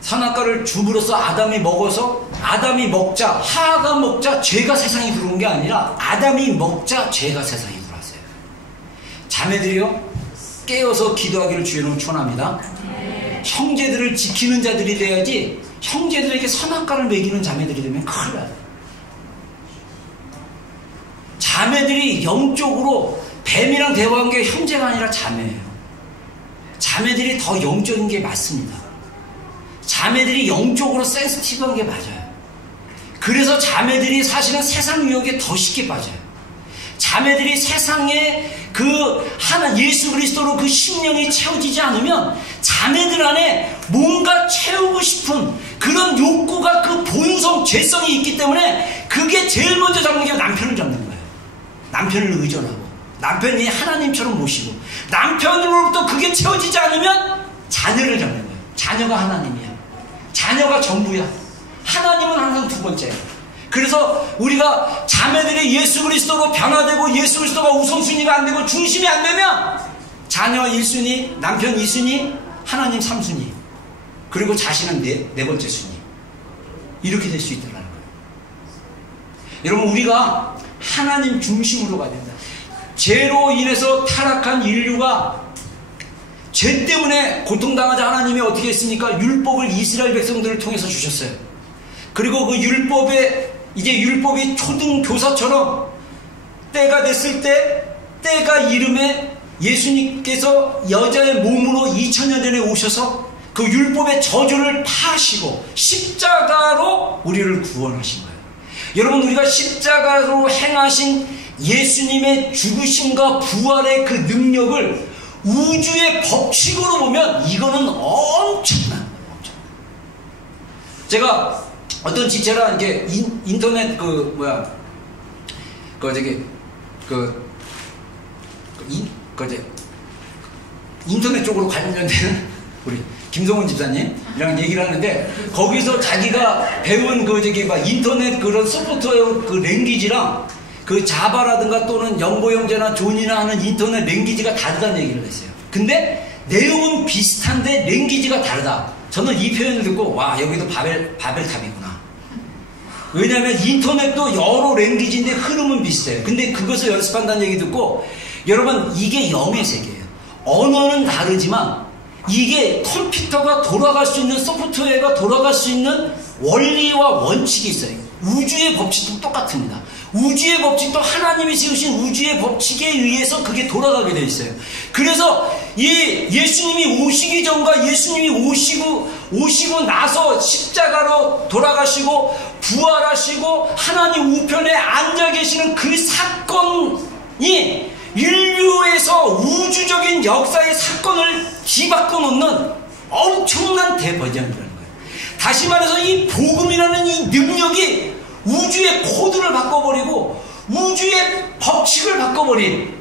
선악과를 줌으로써 아담이 먹어서, 아담이 먹자, 하하가 먹자 죄가 세상에 들어온 게 아니라 아담이 먹자 죄가 세상에 들어왔어요. 자매들이요, 깨어서 기도하기를 주의로 축원합니다. 형제들을 지키는 자들이 돼야지, 형제들에게 선악과를 먹이는 자매들이 되면 큰일 나요. 자매들이 영적으로 뱀이랑 대화한 게 형제가 아니라 자매예요. 자매들이 더 영적인 게 맞습니다. 자매들이 영적으로 센시티브한 게 맞아요. 그래서 자매들이 사실은 세상 유혹에 더 쉽게 빠져요. 자매들이 세상에 그 하나 예수 그리스도로 그 심령이 채워지지 않으면 자매들 안에 뭔가 채우고 싶은 그런 욕구가, 그 본성, 죄성이 있기 때문에 그게 제일 먼저 잡는 게 남편을 잡는 거예요. 남편을 의존하고, 남편이 하나님처럼 모시고, 남편으로부터 그게 채워지지 않으면 자녀를 잡는 거예요. 자녀가 하나님이야. 자녀가 전부야. 하나님은 항상 두 번째야. 그래서 우리가 자매들이 예수 그리스도로 변화되고 예수 그리스도가 우선순위가 안 되고 중심이 안 되면 자녀 1순위, 남편 2순위, 하나님 3순위, 그리고 자신은 네 번째 순위, 이렇게 될 수 있다는 거예요. 여러분, 우리가 하나님 중심으로 가야 된다. 죄로 인해서 타락한 인류가, 죄 때문에 고통당하자 하나님이 어떻게 했습니까? 율법을 이스라엘 백성들을 통해서 주셨어요. 그리고 그 율법에, 이제 율법이 초등교사처럼 때가 됐을 때, 때가 이름에 예수님께서 여자의 몸으로 2000년 전에 오셔서 그 율법의 저주를 파하시고 십자가로 우리를 구원하신 거예요. 여러분, 우리가 십자가로 행하신 예수님의 죽으심과 부활의 그 능력을 우주의 법칙으로 보면 이거는 엄청난 거예요. 제가 어떤 지체랑 이게 인터넷 인터넷 쪽으로 관련되는 우리 김성훈 집사님이랑 얘기를 하는데, 거기서 자기가 배운 인터넷 그런 소프트웨어 그 랭귀지랑 그 자바라든가 또는 연보형제나 존이나 하는 인터넷 랭귀지가 다르다는 얘기를 했어요. 근데 내용은 비슷한데 랭귀지가 다르다. 저는 이 표현을 듣고, 와, 여기도 바벨탑이구나. 왜냐하면 인터넷도 여러 랭귀지인데 흐름은 비슷해요. 근데 그것을 연습한다는 얘기 듣고, 여러분, 이게 영의 세계예요. 언어는 다르지만 이게 컴퓨터가 돌아갈 수 있는, 소프트웨어가 돌아갈 수 있는 원리와 원칙이 있어요. 우주의 법칙도 똑같습니다. 우주의 법칙도 하나님이 세우신 우주의 법칙에 의해서 그게 돌아가게 되어 있어요. 그래서 이 예수님이 오시기 전과 예수님이 오시고 나서 십자가로 돌아가시고 부활하시고 하나님 우편에 앉아 계시는 그 사건이 인류에서 우주적인 역사의 사건을 뒤바꿔 놓는 엄청난 대버전이라는 거예요. 다시 말해서 이 복음이라는 이 능력이 우주의 코드를 바꿔버리고 우주의 법칙을 바꿔버린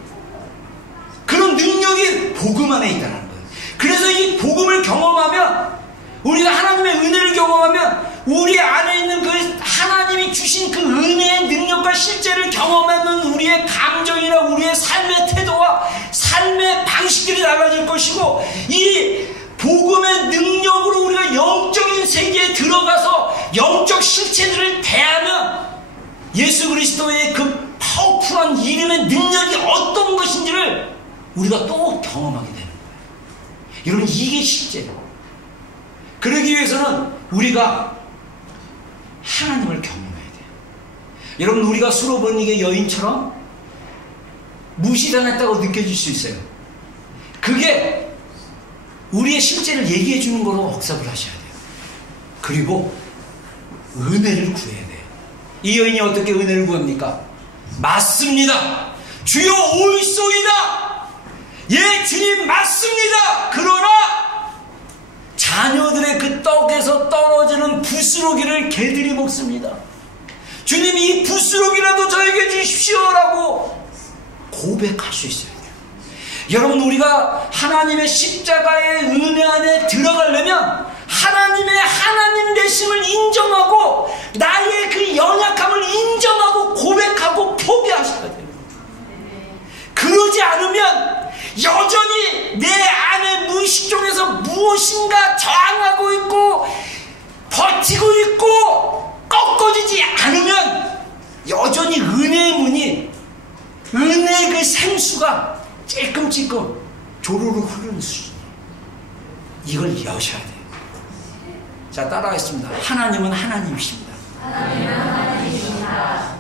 그런 능력이 복음 안에 있다는 거예요. 그래서 이 복음을 경험하면, 우리가 하나님의 은혜를 경험하면 우리 안에 있는 그 하나님이 주신 그 은혜의 능력과 실제를 경험하는 우리의 감정이나 우리의 삶의 태도와 삶의 방식들이 달라질 것이고, 이 복음의 능력으로 우리가 영적인 세계에 들어가서 영적 실체들을 대하면 예수 그리스도의 그 파워풀한 이름의 능력이 어떤 것인지를 우리가 또 경험하게 되는 거예요. 여러분, 이게 실제예요. 그러기 위해서는 우리가 하나님을 경험해야 돼요. 여러분, 우리가 수로버니게 여인처럼 무시당했다고 느껴질 수 있어요. 그게 우리의 실제를 얘기해 주는 거로 억섭을 하셔야 돼요. 그리고 은혜를 구해야 돼요. 이 여인이 어떻게 은혜를 구합니까? 맞습니다. 주여 옳소이다. 예, 주님 맞습니다. 그러나 자녀들의 그 떡에서 떨어지는 부스러기를 개들이 먹습니다. 주님, 이 부스러기라도 저에게 주십시오라고 고백할 수 있어야 돼요. 여러분, 우리가 하나님의 십자가의 은혜 안에 들어가려면 하나님의 하나님 되심을 인정하고 나의 그 연약함을 인정하고 고백하고 포기하셔야 돼요. 그러지 않으면 여전히 내 안에 무의식중에서 무엇인가 저항하고 있고 버티고 있고 꺾어지지 않으면 여전히 은혜의 문이, 은혜의 그 생수가 찔끔찔끔 조로로 흐르는 수준이에요. 이걸 여셔야 돼요. 자, 따라하겠습니다. 하나님은 하나님이십니다. 하나님은 하나님이십니다.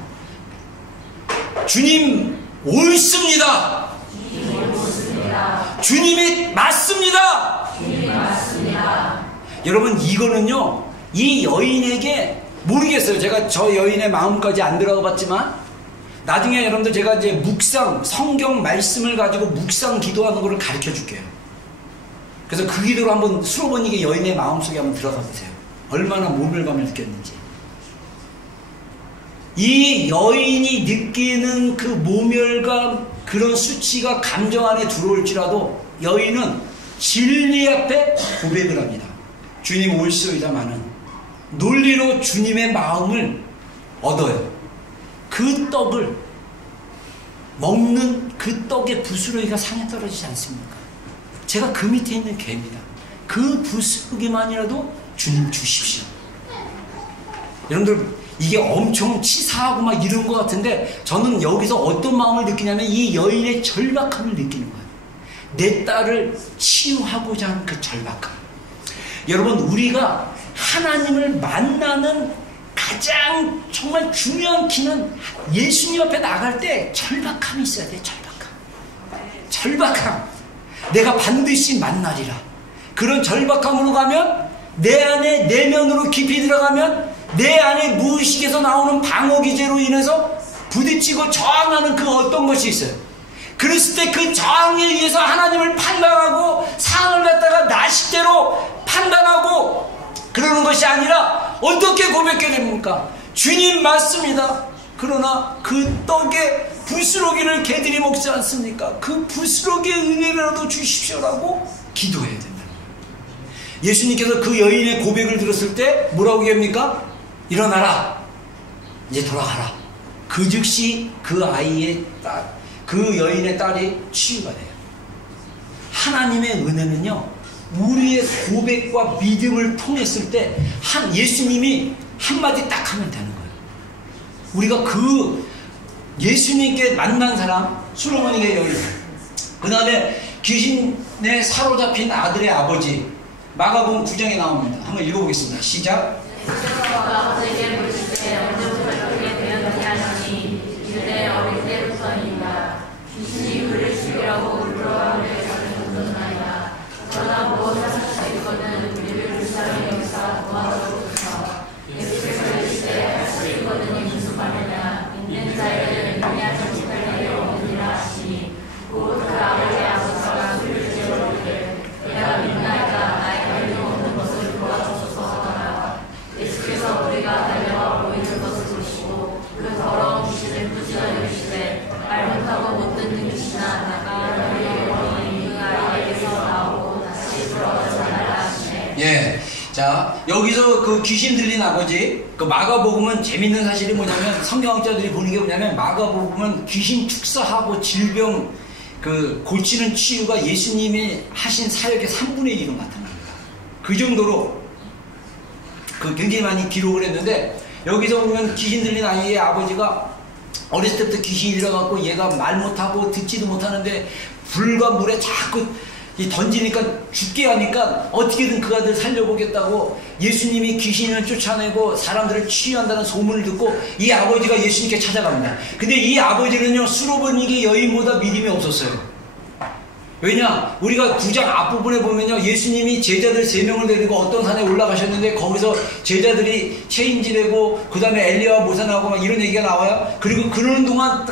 주님 옳습니다. 주님이 옳습니다. 주님이 맞습니다. 주님이 맞습니다. 여러분, 이거는요, 이 여인에게 모르겠어요. 제가 저 여인의 마음까지 안 들어가 봤지만 나중에 여러분들 제가 이제 묵상, 성경 말씀을 가지고 묵상 기도하는 거를 가르쳐 줄게요. 그래서 그 기도로 한번 수로보니게 여인의 마음속에 한번 들어가 보세요. 얼마나 모멸감을 느꼈는지. 이 여인이 느끼는 그 모멸감, 그런 수치가 감정 안에 들어올지라도 여인은 진리 앞에 고백을 합니다. 주님 옳소이다마는 논리로 주님의 마음을 얻어요. 그 떡을 먹는 그 떡의 부스러기가 상에 떨어지지 않습니까? 제가 그 밑에 있는 개입니다. 그 부스러기만이라도 주님 주십시오. 여러분들, 이게 엄청 치사하고 막 이런 것 같은데 저는 여기서 어떤 마음을 느끼냐면 이 여인의 절박함을 느끼는 거예요. 내 딸을 치유하고자 하는 그 절박함. 여러분, 우리가 하나님을 만나는 가장 정말 중요한 키는 예수님 앞에 나갈 때 절박함이 있어야 돼요. 절박함. 내가 반드시 만나리라. 그런 절박함으로 가면 내 안에 내면으로 깊이 들어가면 내 안에 무의식에서 나오는 방어 기제로 인해서 부딪히고 저항하는 그 어떤 것이 있어요. 그랬을 때 그 저항에 의해서 하나님을 판단하고 상을 갖다가 나 식대로 판단하고 그러는 것이 아니라 어떻게 고백해야 됩니까? 주님 맞습니다. 그러나 그 떡에 부스러기를 개들이 먹지 않습니까? 그 부스러기의 은혜라도 주십시오라고 기도해야 된다는 거예요. 예수님께서 그 여인의 고백을 들었을 때 뭐라고 얘기합니까? 일어나라. 이제 돌아가라. 그 즉시 그 아이의 딸, 그 여인의 딸이 치유가 돼요. 하나님의 은혜는요, 우리의 고백과 믿음을 통했을 때 예수님이 한마디 딱 하면 되는 거예요. 우리가 그 예수님께 만난 사람, 수로몬이의 여인, 그 다음에 귀신에 사로잡힌 아들의 아버지, 마가복음 9장에 나옵니다. 한번 읽어보겠습니다. 시작. 아버지에게 물을 때 언제부터 이렇게 되었느냐 하니 이르되 어릴 때부터입니다. 귀신이 그를 죽이라고 물어가는데 저는 묻었나이다. 그러나 무엇을 하셨거든 우리를 불쌍히 여기사 도와주소서. 예수께서 이르시되 할 수 있거든이 무슨 말이냐. 있는 자에게는 의미하지 못할 일이 없느니라 하시니 곧 그 아버지의 아버지가 그를 지어오르되 내가 믿나이다. 나에게 일도 없는 것을 도와주소서 하더라. 예수께서 우리가 달려와 보이는 것을 보시고 그 더러운 귀신을 꾸짖어 이르시되 말 못하고 못 듣는 귀신아 나가 너희 영혼이 그 아이에게서 나오고 다시 돌아오지 말라 하시네. 예. 자, 여기서 그 귀신 들린 아버지, 그 마가복음은 재밌는 사실이 뭐냐면, 성경학자들이 보는 게 뭐냐면, 마가복음은 귀신 축사하고 질병 그 고치는 치유가 예수님이 하신 사역의 3분의 1로 나타납니다. 그 정도로 그 굉장히 많이 기록을 했는데, 여기서 보면 귀신 들린 아이의 아버지가 어렸을 때부터 귀신이 들어가고 얘가 말 못하고 듣지도 못하는데 불과 물에 자꾸 던지니까 죽게 하니까 어떻게든 그 아들 살려보겠다고 예수님이 귀신을 쫓아내고 사람들을 치유한다는 소문을 듣고 이 아버지가 예수님께 찾아갑니다. 근데 이 아버지는요, 수로보니게 여인보다 믿음이 없었어요. 왜냐? 우리가 9장 앞부분에 보면요, 예수님이 제자들 3명을 데리고 어떤 산에 올라가셨는데 거기서 제자들이 체인지되고 그 다음에 엘리야와 모세나오고 막 이런 얘기가 나와요. 그리고 그러는 동안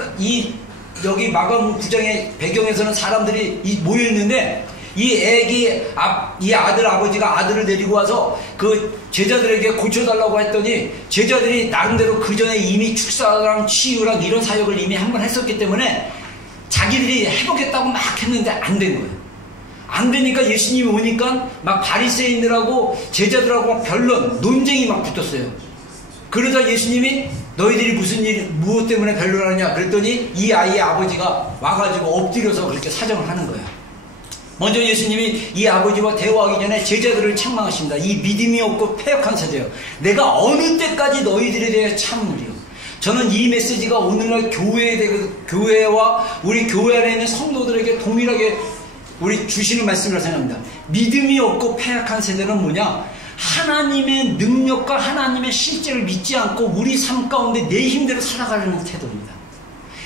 여기 마가복음 9장의 배경에서는 사람들이 모여있는데 이 아들 아버지가 아들을 데리고 와서 그 제자들에게 고쳐달라고 했더니 제자들이 나름대로 그 전에 이미 축사랑 치유랑 이런 사역을 이미 한번 했었기 때문에 자기들이 해보겠다고 막 했는데 안 된 거예요. 안 되니까 예수님이 오니까 막 바리새인들하고 제자들하고 막 변론, 논쟁이 막 붙었어요. 그러자 예수님이 너희들이 무엇 때문에 변론하느냐 그랬더니 이 아이의 아버지가 와가지고 엎드려서 그렇게 사정을 하는 거예요. 먼저 예수님이 이 아버지와 대화하기 전에 제자들을 책망하십니다. 이 믿음이 없고 패역한 세대요. 내가 어느 때까지 너희들에 대해 참으리요. 저는 이 메시지가 오늘날 교회와 우리 교회 안에 있는 성도들에게 동일하게 우리 주시는 말씀이라고 생각합니다. 믿음이 없고 패역한 세대는 뭐냐? 하나님의 능력과 하나님의 실제를 믿지 않고 우리 삶 가운데 내 힘대로 살아가려는 태도입니다.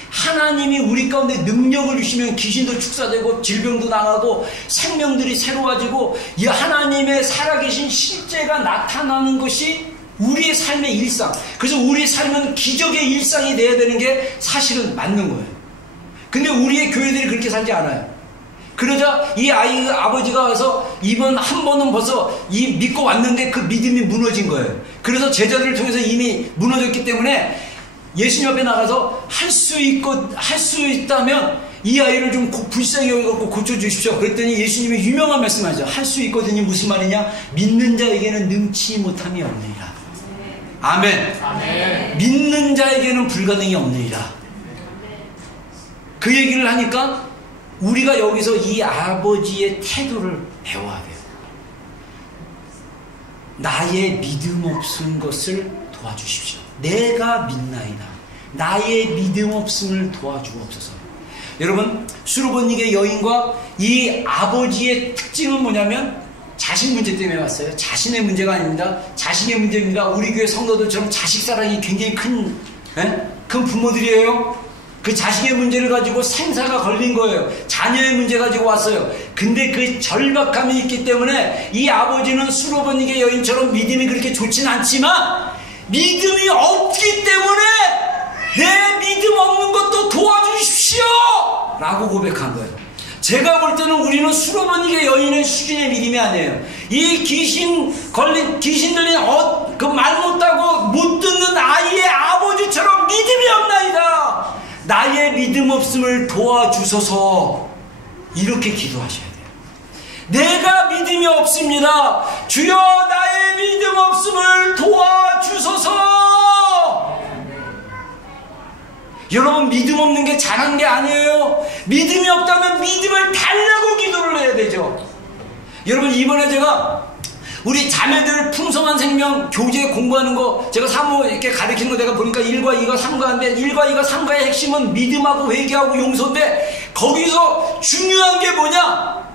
하나님이 우리 가운데 능력을 주시면 귀신도 축사되고 질병도 나가고 생명들이 새로워지고 이 하나님의 살아계신 실제가 나타나는 것이 우리의 삶의 일상. 그래서 우리의 삶은 기적의 일상이 돼야 되는 게 사실은 맞는 거예요. 근데 우리의 교회들이 그렇게 살지 않아요. 그러자 이 아버지가 와서 이번 한 번은 벌써 믿고 왔는데 그 믿음이 무너진 거예요. 그래서 제자들을 통해서 이미 무너졌기 때문에 예수님 앞에 나가서 할 수 있다면 이 아이를 좀 불쌍히 여기고 고쳐주십시오. 그랬더니 예수님이 유명한 말씀하죠. 할 수 있거든요. 무슨 말이냐? 믿는 자에게는 능치 못함이 없느니라. 아멘. 아멘. 믿는 자에게는 불가능이 없느니라. 그 얘기를 하니까 우리가 여기서 이 아버지의 태도를 배워야 돼요. 나의 믿음 없은 것을 도와주십시오. 내가 믿나이다. 나의 믿음 없음을 도와주옵소서. 여러분, 수르보니게 여인과 이 아버지의 특징은 뭐냐면 자식 문제 때문에 왔어요. 자신의 문제가 아닙니다. 자식의 문제입니다. 우리 교회 성도들처럼 자식 사랑이 굉장히 큰 부모들이에요. 그 자식의 문제를 가지고 생사가 걸린 거예요. 자녀의 문제 가지고 왔어요. 근데 그 절박함이 있기 때문에 이 아버지는 수르보니게 여인처럼 믿음이 그렇게 좋진 않지만 믿음이 없기 때문에 내 믿음 없는 것도 도와주십시오! 라고 고백한 거예요. 제가 볼 때는 우리는 수르보니게 여인의 수준의 믿음이 아니에요. 이 귀신 들린 그 말 못하고 못 듣는 아이의 아버지처럼 믿음이 없나이다. 나의 믿음 없음을 도와주소서. 이렇게 기도하셔야 돼요. 내가 믿음이 없습니다. 주여 나의 믿음 없음을 도와주소서. 여러분, 믿음 없는 게 잘한 게 아니에요. 믿음이 없다면 믿음을 달라고 기도를 해야 되죠. 여러분, 이번에 제가 우리 자매들 풍성한 생명 교재 공부하는 거 제가 사모 이렇게 가르치는 거 내가 보니까 1과 2가 3과인데 1과 2가 3과의 핵심은 믿음하고 회개하고 용서인데 거기서 중요한 게 뭐냐?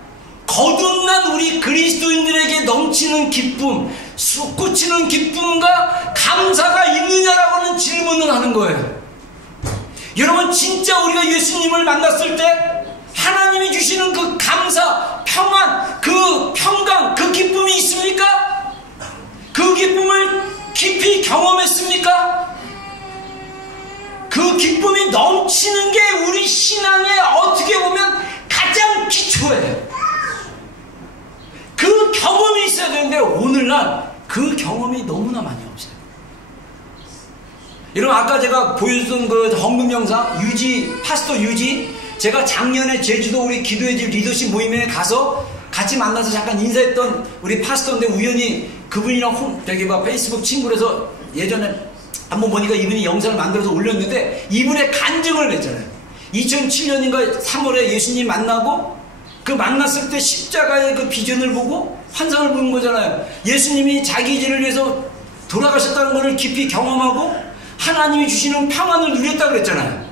거듭난 우리 그리스도인들에게 넘치는 기쁨, 솟구치는 기쁨과 감사가 있느냐라고 하는 질문을 하는 거예요. 여러분, 진짜 우리가 예수님을 만났을 때 하나님이 주시는 그 감사, 평안, 그 평강, 그 기쁨이 있습니까? 그 기쁨을 깊이 경험했습니까? 그 기쁨이 넘치는 게 우리 신앙의 어떻게 보면 가장 기초예요. 그 경험이 있어야 되는데 오늘날 그 경험이 너무나 많이 없어요. 여러분, 아까 제가 보여줬던 그 헌금 영상, 파스터 유지, 제가 작년에 제주도 우리 기도의 집 리더십 모임에 가서 같이 만나서 잠깐 인사했던 우리 파스터인데 우연히 그분이랑 페이스북 친구라서 예전에 한번 보니까 이분이 영상을 만들어서 올렸는데 이분의 간증을 했잖아요. 2007년인가 3월에 예수님 만나고 그 만났을 때 십자가의 그 비전을 보고 환상을 보는 거잖아요. 예수님이 자기 죄를 위해서 돌아가셨다는 것을 깊이 경험하고 하나님이 주시는 평안을 누렸다고 그랬잖아요.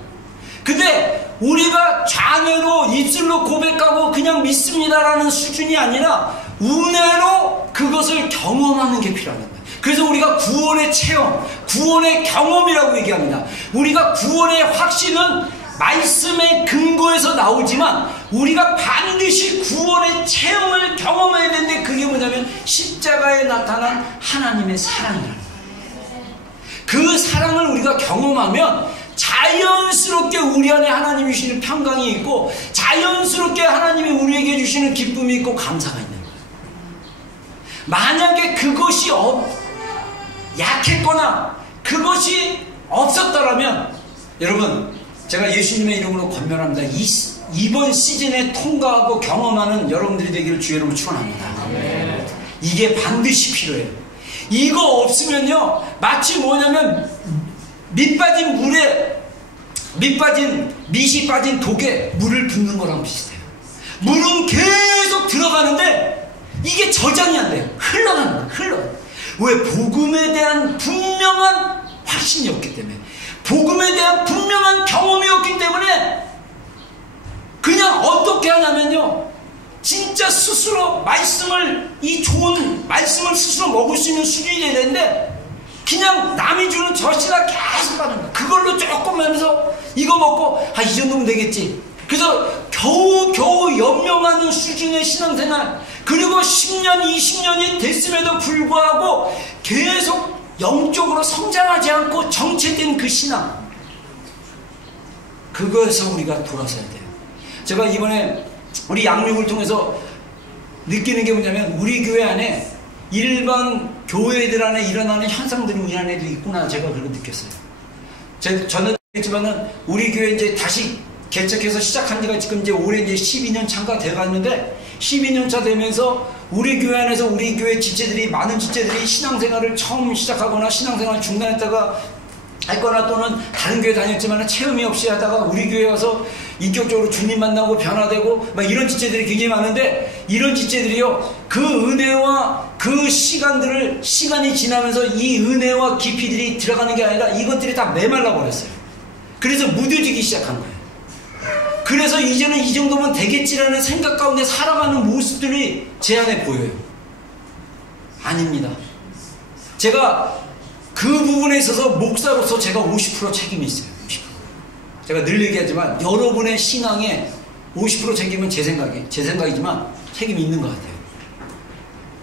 근데 우리가 자녀로 입술로 고백하고 그냥 믿습니다라는 수준이 아니라 은혜로 그것을 경험하는 게 필요합니다. 그래서 우리가 구원의 체험, 구원의 경험이라고 얘기합니다. 우리가 구원의 확신은 말씀의 근거에서 나오지만 우리가 반드시 구원의 체험을 경험해야 되는데 그게 뭐냐면 십자가에 나타난 하나님의 사랑이라는 거예요. 그 사랑을 우리가 경험하면 자연스럽게 우리 안에 하나님이 주시는 평강이 있고 자연스럽게 하나님이 우리에게 주시는 기쁨이 있고 감사가 있는 거예요. 만약에 그것이 약했거나 그것이 없었더라면 여러분 제가 예수님의 이름으로 권면합니다. 이번 시즌에 통과하고 경험하는 여러분들이 되기를 주의 이름으로 축원합니다. 이게 반드시 필요해요. 이거 없으면요 마치 뭐냐면 밑이 빠진 독에 물을 붓는 거랑 비슷해요. 물은 계속 들어가는데 이게 저장이 안 돼요. 흘러가는 거예요. 왜? 복음에 대한 분명한 확신이 없기 때문에, 복음에 대한 분명한 경험이 없기 때문에 그냥 어떻게 하냐면요 진짜 스스로 이 좋은 말씀을 스스로 먹을 수 있는 수준이 돼야 되는데 그냥 남이 주는 젖이나 계속 받는 거야. 그걸로 조금 하면서 이거 먹고 이 정도면 되겠지. 그래서 겨우 연명하는 수준의 신앙생활, 그리고 10년 20년이 됐음에도 불구하고 계속 영적으로 성장하지 않고 정체된 그 신앙, 그거에서 우리가 돌아서야 돼요. 제가 이번에 우리 양육을 통해서 느끼는 게 뭐냐면 우리 교회 안에 일반 교회들 안에 일어나는 현상들이 우리 안에도 있구나, 제가 그렇게 느꼈어요. 저는 했지만은 우리 교회 이제 다시 개척해서 시작한 지가 지금 이제 올해 이제 12년 차가 돼갔는데 12년 차 되면서 우리 교회 안에서 우리 교회 지체들이 많은 지체들이 신앙생활을 처음 시작하거나 신앙생활 중단했다가 했거나 또는 다른 교회 다녔지만 체험이 없이 하다가 우리 교회 와서 인격적으로 주님 만나고 변화되고 막 이런 지체들이 굉장히 많은데, 이런 지체들이요 그 은혜와 그 시간이 지나면서 이 은혜와 깊이들이 들어가는 게 아니라 이것들이 다 메말라 버렸어요. 그래서 무뎌지기 시작한 거예요. 그래서 이제는 이 정도면 되겠지라는 생각 가운데 살아가는 모습들이 제 안에 보여요. 아닙니다. 제가 그 부분에 있어서 목사로서 제가 50% 책임이 있어요. 50%. 제가 늘 얘기하지만 여러분의 신앙에 50% 책임은 제 생각이지만 책임이 있는 것 같아요.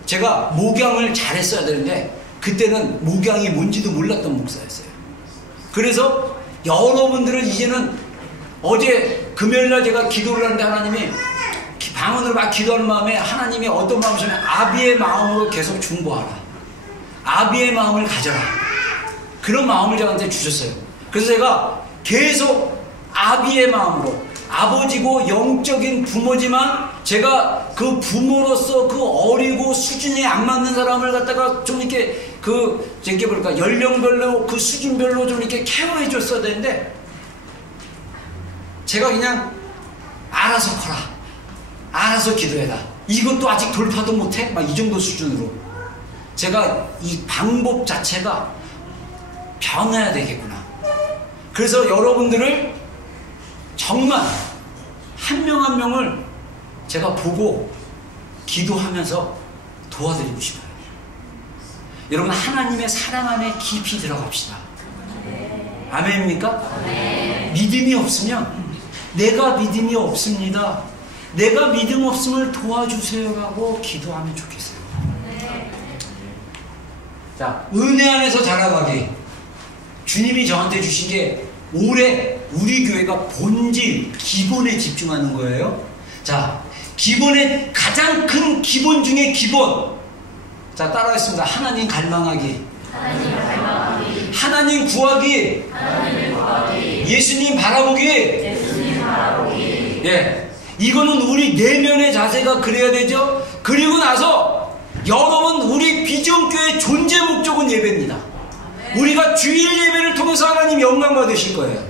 제가 목양을 잘했어야 되는데 그때는 목양이 뭔지도 몰랐던 목사였어요. 그래서 여러분들은 이제는 어제 금요일날 제가 기도를 하는데 하나님이 방언으로 막 기도하는 마음에 하나님이 어떤 마음이시면 아비의 마음으로 계속 중보하라, 아비의 마음을 가져라, 그런 마음을 저한테 주셨어요. 그래서 제가 계속 아비의 마음으로, 아버지고 영적인 부모지만 제가 그 부모로서 그 어리고 수준에 안 맞는 사람을 갖다가 좀 이렇게 연령별로 그 수준별로 좀 이렇게 케어해 줬어야 되는데 제가 그냥 알아서 커라, 알아서 기도해라, 이것도 아직 돌파도 못해? 막 이 정도 수준으로 제가 이 방법 자체가 변해야 되겠구나. 그래서 여러분들을 정말 한 명 한 명을 제가 보고 기도하면서 도와드리고 싶어요. 여러분 하나님의 사랑 안에 깊이 들어갑시다. 아멘입니까? 믿음이 없으면 내가 믿음이 없습니다, 내가 믿음 없음을 도와주세요라고 기도하면 좋겠어요. 자, 은혜 안에서 자라가기. 주님이 저한테 주신 게 올해 우리 교회가 본질, 기본에 집중하는 거예요. 자, 기본의 가장 큰 기본 중에 기본. 자, 따라하겠습니다. 하나님 갈망하기, 하나님 구하기, 예수님 바라보기. 예, 이거는 우리 내면의 자세가 그래야 되죠. 그리고 나서 여러분 우리 비전교회 존재 목적은 예배입니다. 우리가 주일 예배를 통해서 하나님 영광 받으실 거예요.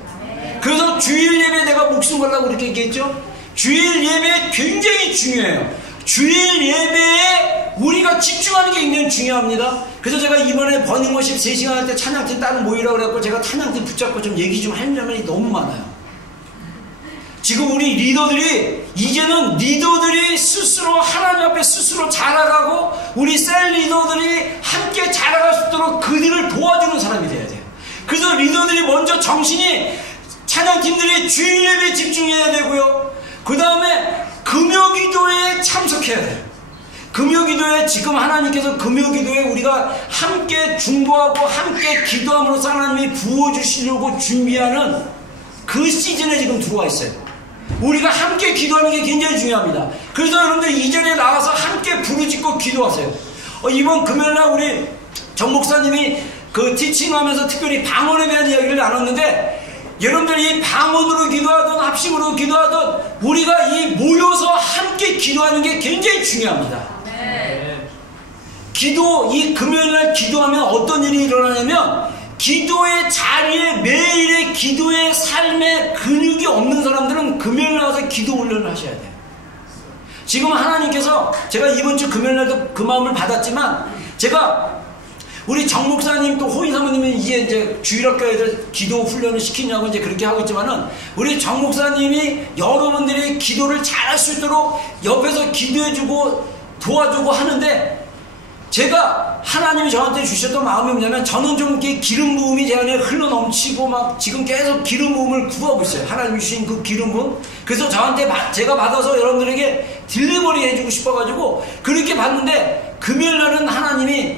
그래서 주일 예배 내가 목숨 걸라고 그렇게 얘기했죠. 주일 예배 굉장히 중요해요. 주일 예배에 우리가 집중하는 게 굉장히 중요합니다. 그래서 제가 이번에 버닝워십 3시간 할 때 찬양팀 따로 모이라고 그래갖고 제가 찬양팀 붙잡고 좀 얘기 좀 하려면 너무 많아요. 지금 우리 리더들이 이제는 리더들이 스스로 하나님 앞에 스스로 자라가고 우리 셀 리더들이 함께 자라갈 수 있도록 그들을 도와주는 사람이 돼야 돼요. 그래서 리더들이 먼저 정신이 찬양팀들이 주일 예배에 집중해야 되고요. 그 다음에 금요기도에 참석해야 돼요. 금요기도에 지금 하나님께서 금요기도에 우리가 함께 중보하고 함께 기도함으로써 하나님이 부어주시려고 준비하는 그 시즌에 지금 들어와 있어요. 우리가 함께 기도하는 게 굉장히 중요합니다. 그래서 여러분들 이 자리에 나와서 함께 부르짖고 기도하세요. 이번 금요일날 우리 정 목사님이 그 티칭하면서 특별히 방언에 대한 이야기를 나눴는데, 여러분들이 방언으로 기도하든 합심으로 기도하든 우리가 이 모여서 함께 기도하는 게 굉장히 중요합니다. 기도, 이 금요일날 기도하면 어떤 일이 일어나냐면, 기도의 자리에 매일의 기도의 삶에 근육이 없는 사람들은 금요일 나와서 기도 훈련을 하셔야 돼요. 지금 하나님께서, 제가 이번 주 금요일날도 그 마음을 받았지만, 제가 우리 정 목사님 또 호인 사모님은 이제 주일학교 애들 기도 훈련을 시키냐고 이제 그렇게 하고 있지만은, 우리 정 목사님이 여러분들이 기도를 잘할 수 있도록 옆에서 기도해주고 도와주고 하는데, 제가 하나님이 저한테 주셨던 마음이 뭐냐면, 저는 좀 이렇게 기름 부음이 제 안에 흘러 넘치고 막 지금 계속 기름 부음을 구하고 있어요. 하나님이 주신 그 기름 부음. 그래서 저한테 제가 받아서 여러분들에게 딜리버리 해주고 싶어가지고 그렇게 받는데, 금요일날은 하나님이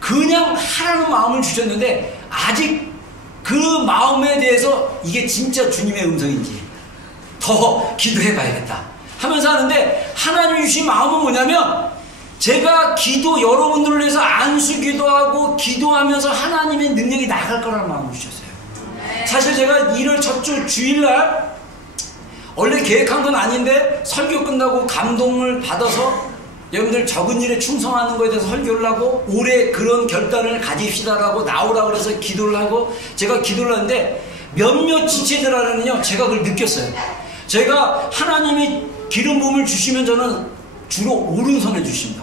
그냥 하라는 마음을 주셨는데, 아직 그 마음에 대해서 이게 진짜 주님의 음성인지 더 기도해 봐야겠다 하면서 하는데, 하나님이 주신 마음은 뭐냐면, 제가 여러분들을 위해서 안수 기도하고 기도하면서 하나님의 능력이 나갈 거라는 마음을 주셨어요. 사실 제가 1월 첫 주 주일날 원래 계획한 건 아닌데, 설교 끝나고 감동을 받아서 여러분들 적은 일에 충성하는 거에 대해서 설교를 하고, 올해 그런 결단을 가집시다라고 나오라고 해서 기도를 하고, 제가 기도를 하는데, 몇몇 지체들 안에는요, 제가 그걸 느꼈어요. 제가 하나님이 기름 부음을 주시면 저는 주로 오른손에 주십니다.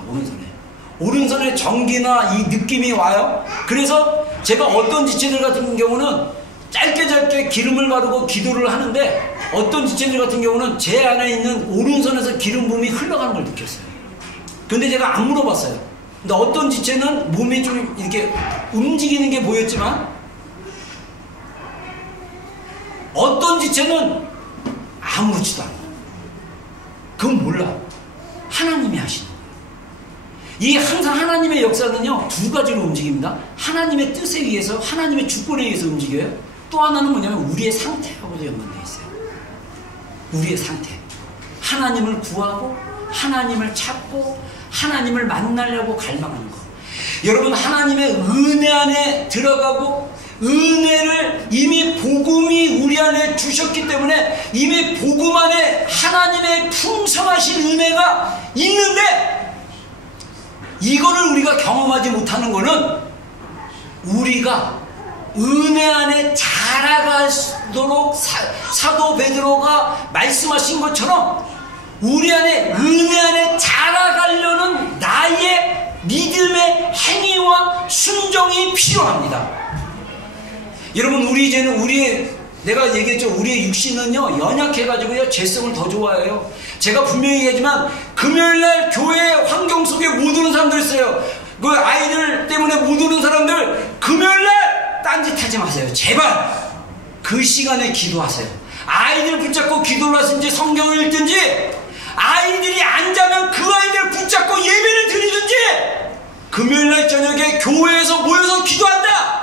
오른손에 전기나 이 느낌이 와요. 그래서 제가 어떤 지체들 같은 경우는 짧게 기름을 바르고 기도를 하는데, 어떤 지체들 같은 경우는 제 안에 있는 오른손에서 기름 부음이 흘러가는 걸 느꼈어요. 근데 제가 안 물어봤어요. 근데 어떤 지체는 몸이 좀 이렇게 움직이는 게 보였지만, 어떤 지체는 아무렇지도 않아요. 그건 몰라. 하나님이 하시는 거예요. 이 항상 하나님의 역사는요, 두 가지로 움직입니다. 하나님의 뜻에 의해서, 하나님의 주권에 의해서 움직여요. 또 하나는 뭐냐면 우리의 상태하고도 연관되어 있어요. 우리의 상태. 하나님을 구하고 하나님을 찾고 하나님을 만나려고 갈망하는 거. 여러분, 하나님의 은혜 안에 들어가고, 은혜를 이미 복음이 우리 안에 주셨기 때문에 이미 복음 안에 하나님의 풍성하신 은혜가 있는데, 이거를 우리가 경험하지 못하는 거는, 우리가 은혜 안에 자라가도록 사도 베드로가 말씀하신 것처럼 우리 안에 은혜 안에 자라가려는 나의 믿음의 행위와 순종이 필요합니다. 여러분, 내가 얘기했죠. 우리의 육신은요, 연약해가지고요, 죄성을 더 좋아해요. 제가 분명히 얘기하지만, 금요일날 교회 환경 속에 못 오는 사람들 있어요. 그 아이들 때문에 못 오는 사람들, 금요일날 딴짓하지 마세요. 제발 그 시간에 기도하세요. 아이들 붙잡고 기도를 하든지 성경을 읽든지, 아이들이 안 자면 그 아이들 붙잡고 예배를 드리든지, 금요일날 저녁에 교회에서 모여서 기도한다.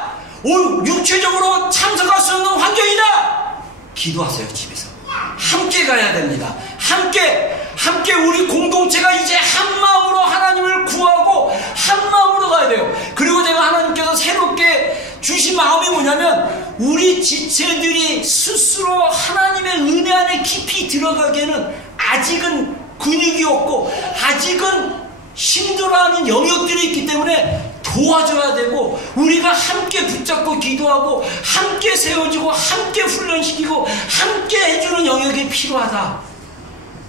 육체적으로 참석할 수 있는 환경이다. 기도하세요. 집에서 함께 가야 됩니다. 함께 우리 공동체가 이제 한 마음으로 하나님을 구하고 한 마음으로 가야 돼요. 그리고 제가 하나님께서 새롭게 주신 마음이 뭐냐면, 우리 지체들이 스스로 하나님의 은혜 안에 깊이 들어가기에는 아직은 근육이 없고 아직은 힘들어하는 영역들이 있기 때문에 도와줘야 되고, 우리가 함께 붙잡고 기도하고 함께 세워주고 함께 훈련시키고 함께 해주는 영역이 필요하다.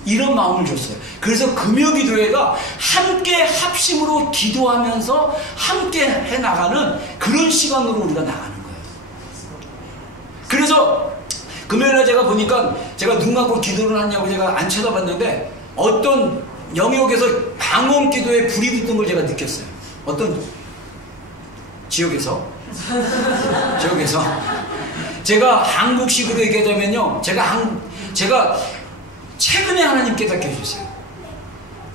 이런 마음을 줬어요. 그래서 금요기도회가 함께 합심으로 기도하면서 함께 해나가는 그런 시간으로 우리가 나가는 거예요. 그래서 금요일날 제가 보니까, 제가 눈 감고 기도를 하냐고 제가 안 쳐다봤는데, 어떤 영역에서 방언 기도에 불이 붙는 걸 제가 느꼈어요. 어떤 지역에서 제가 한국식으로 얘기하자면요, 제가 최근에 하나님 깨닫게 해주세요.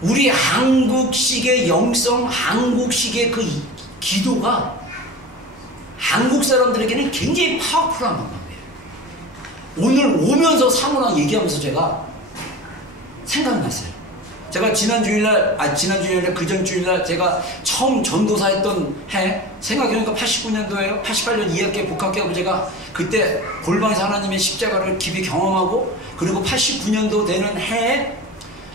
우리 한국식의 영성, 한국식의 그 기도가 한국 사람들에게는 굉장히 파워풀한 방법이에요. 오늘 오면서 사모랑 얘기하면서 제가 생각났어요. 제가 지난 주일날 그 전 주일날 제가 처음 전도사 했던 해, 생각해보니까 89년도에요. 88년 2학기에 복학하고 제가 그때 골방에서 하나님의 십자가를 깊이 경험하고, 그리고 89년도 되는 해에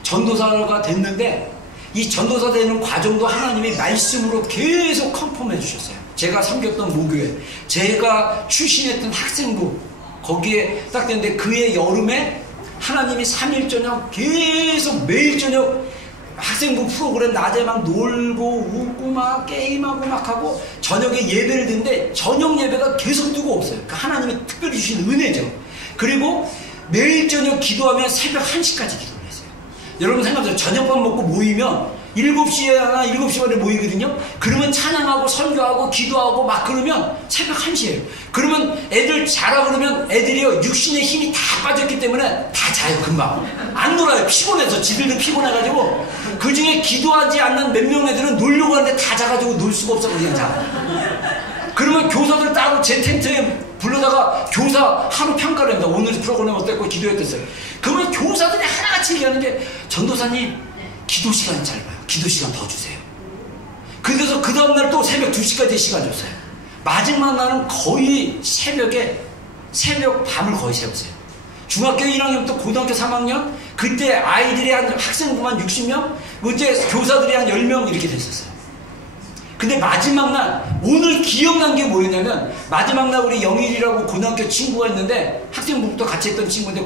전도사가 됐는데, 이 전도사 되는 과정도 하나님이 말씀으로 계속 컨펌해 주셨어요. 제가 섬겼던 모교회, 제가 출신했던 학생부, 거기에 딱 됐는데, 그해 여름에 하나님이 3일 저녁 계속 매일 저녁 학생부 프로그램 낮에 막 놀고 웃고 막 게임하고 막 하고, 저녁에 예배를 드는데 저녁 예배가 계속 뜨고 없어요. 그 하나님이 특별히 주신 은혜죠. 그리고 매일 저녁 기도하면 새벽 1시까지 기도를 했어요. 여러분 생각하세요. 저녁밥 먹고 모이면 7시나 7시 반에 모이거든요. 그러면 찬양하고 설교하고 기도하고 막 그러면 새벽 1시예요. 그러면 애들 자라 그러면 애들이요, 육신의 힘이 다 빠졌기 때문에 다 자요. 금방 안 놀아요. 피곤해서, 지들도 피곤해가지고. 그 중에 기도하지 않는 몇 명 애들은 놀려고 하는데 다 자가지고 놀 수가 없어. 그냥 자. 그러면 교사들 따로 제 텐트에 불러다가 교사 하루 평가를 합니다. 오늘 프로그램 어땠고 기도했댔어요. 그러면 교사들이 하나같이 얘기하는 게, 전도사님 기도 시간이 짧아요. 기도 시간 더 주세요. 그래서 그 다음날 또 새벽 2시까지 시간 줬어요. 마지막 날은 거의 새벽 밤을 거의 새웠어요. 중학교 1학년부터 고등학교 3학년, 그때 아이들이 한 학생부만 60명, 그때 교사들이 한 10명 이렇게 됐었어요. 근데 마지막 날, 오늘 기억난 게 뭐였냐면, 마지막 날 우리 영일이라고 고등학교 친구가 있는데, 학생부부터 같이 했던 친구인데,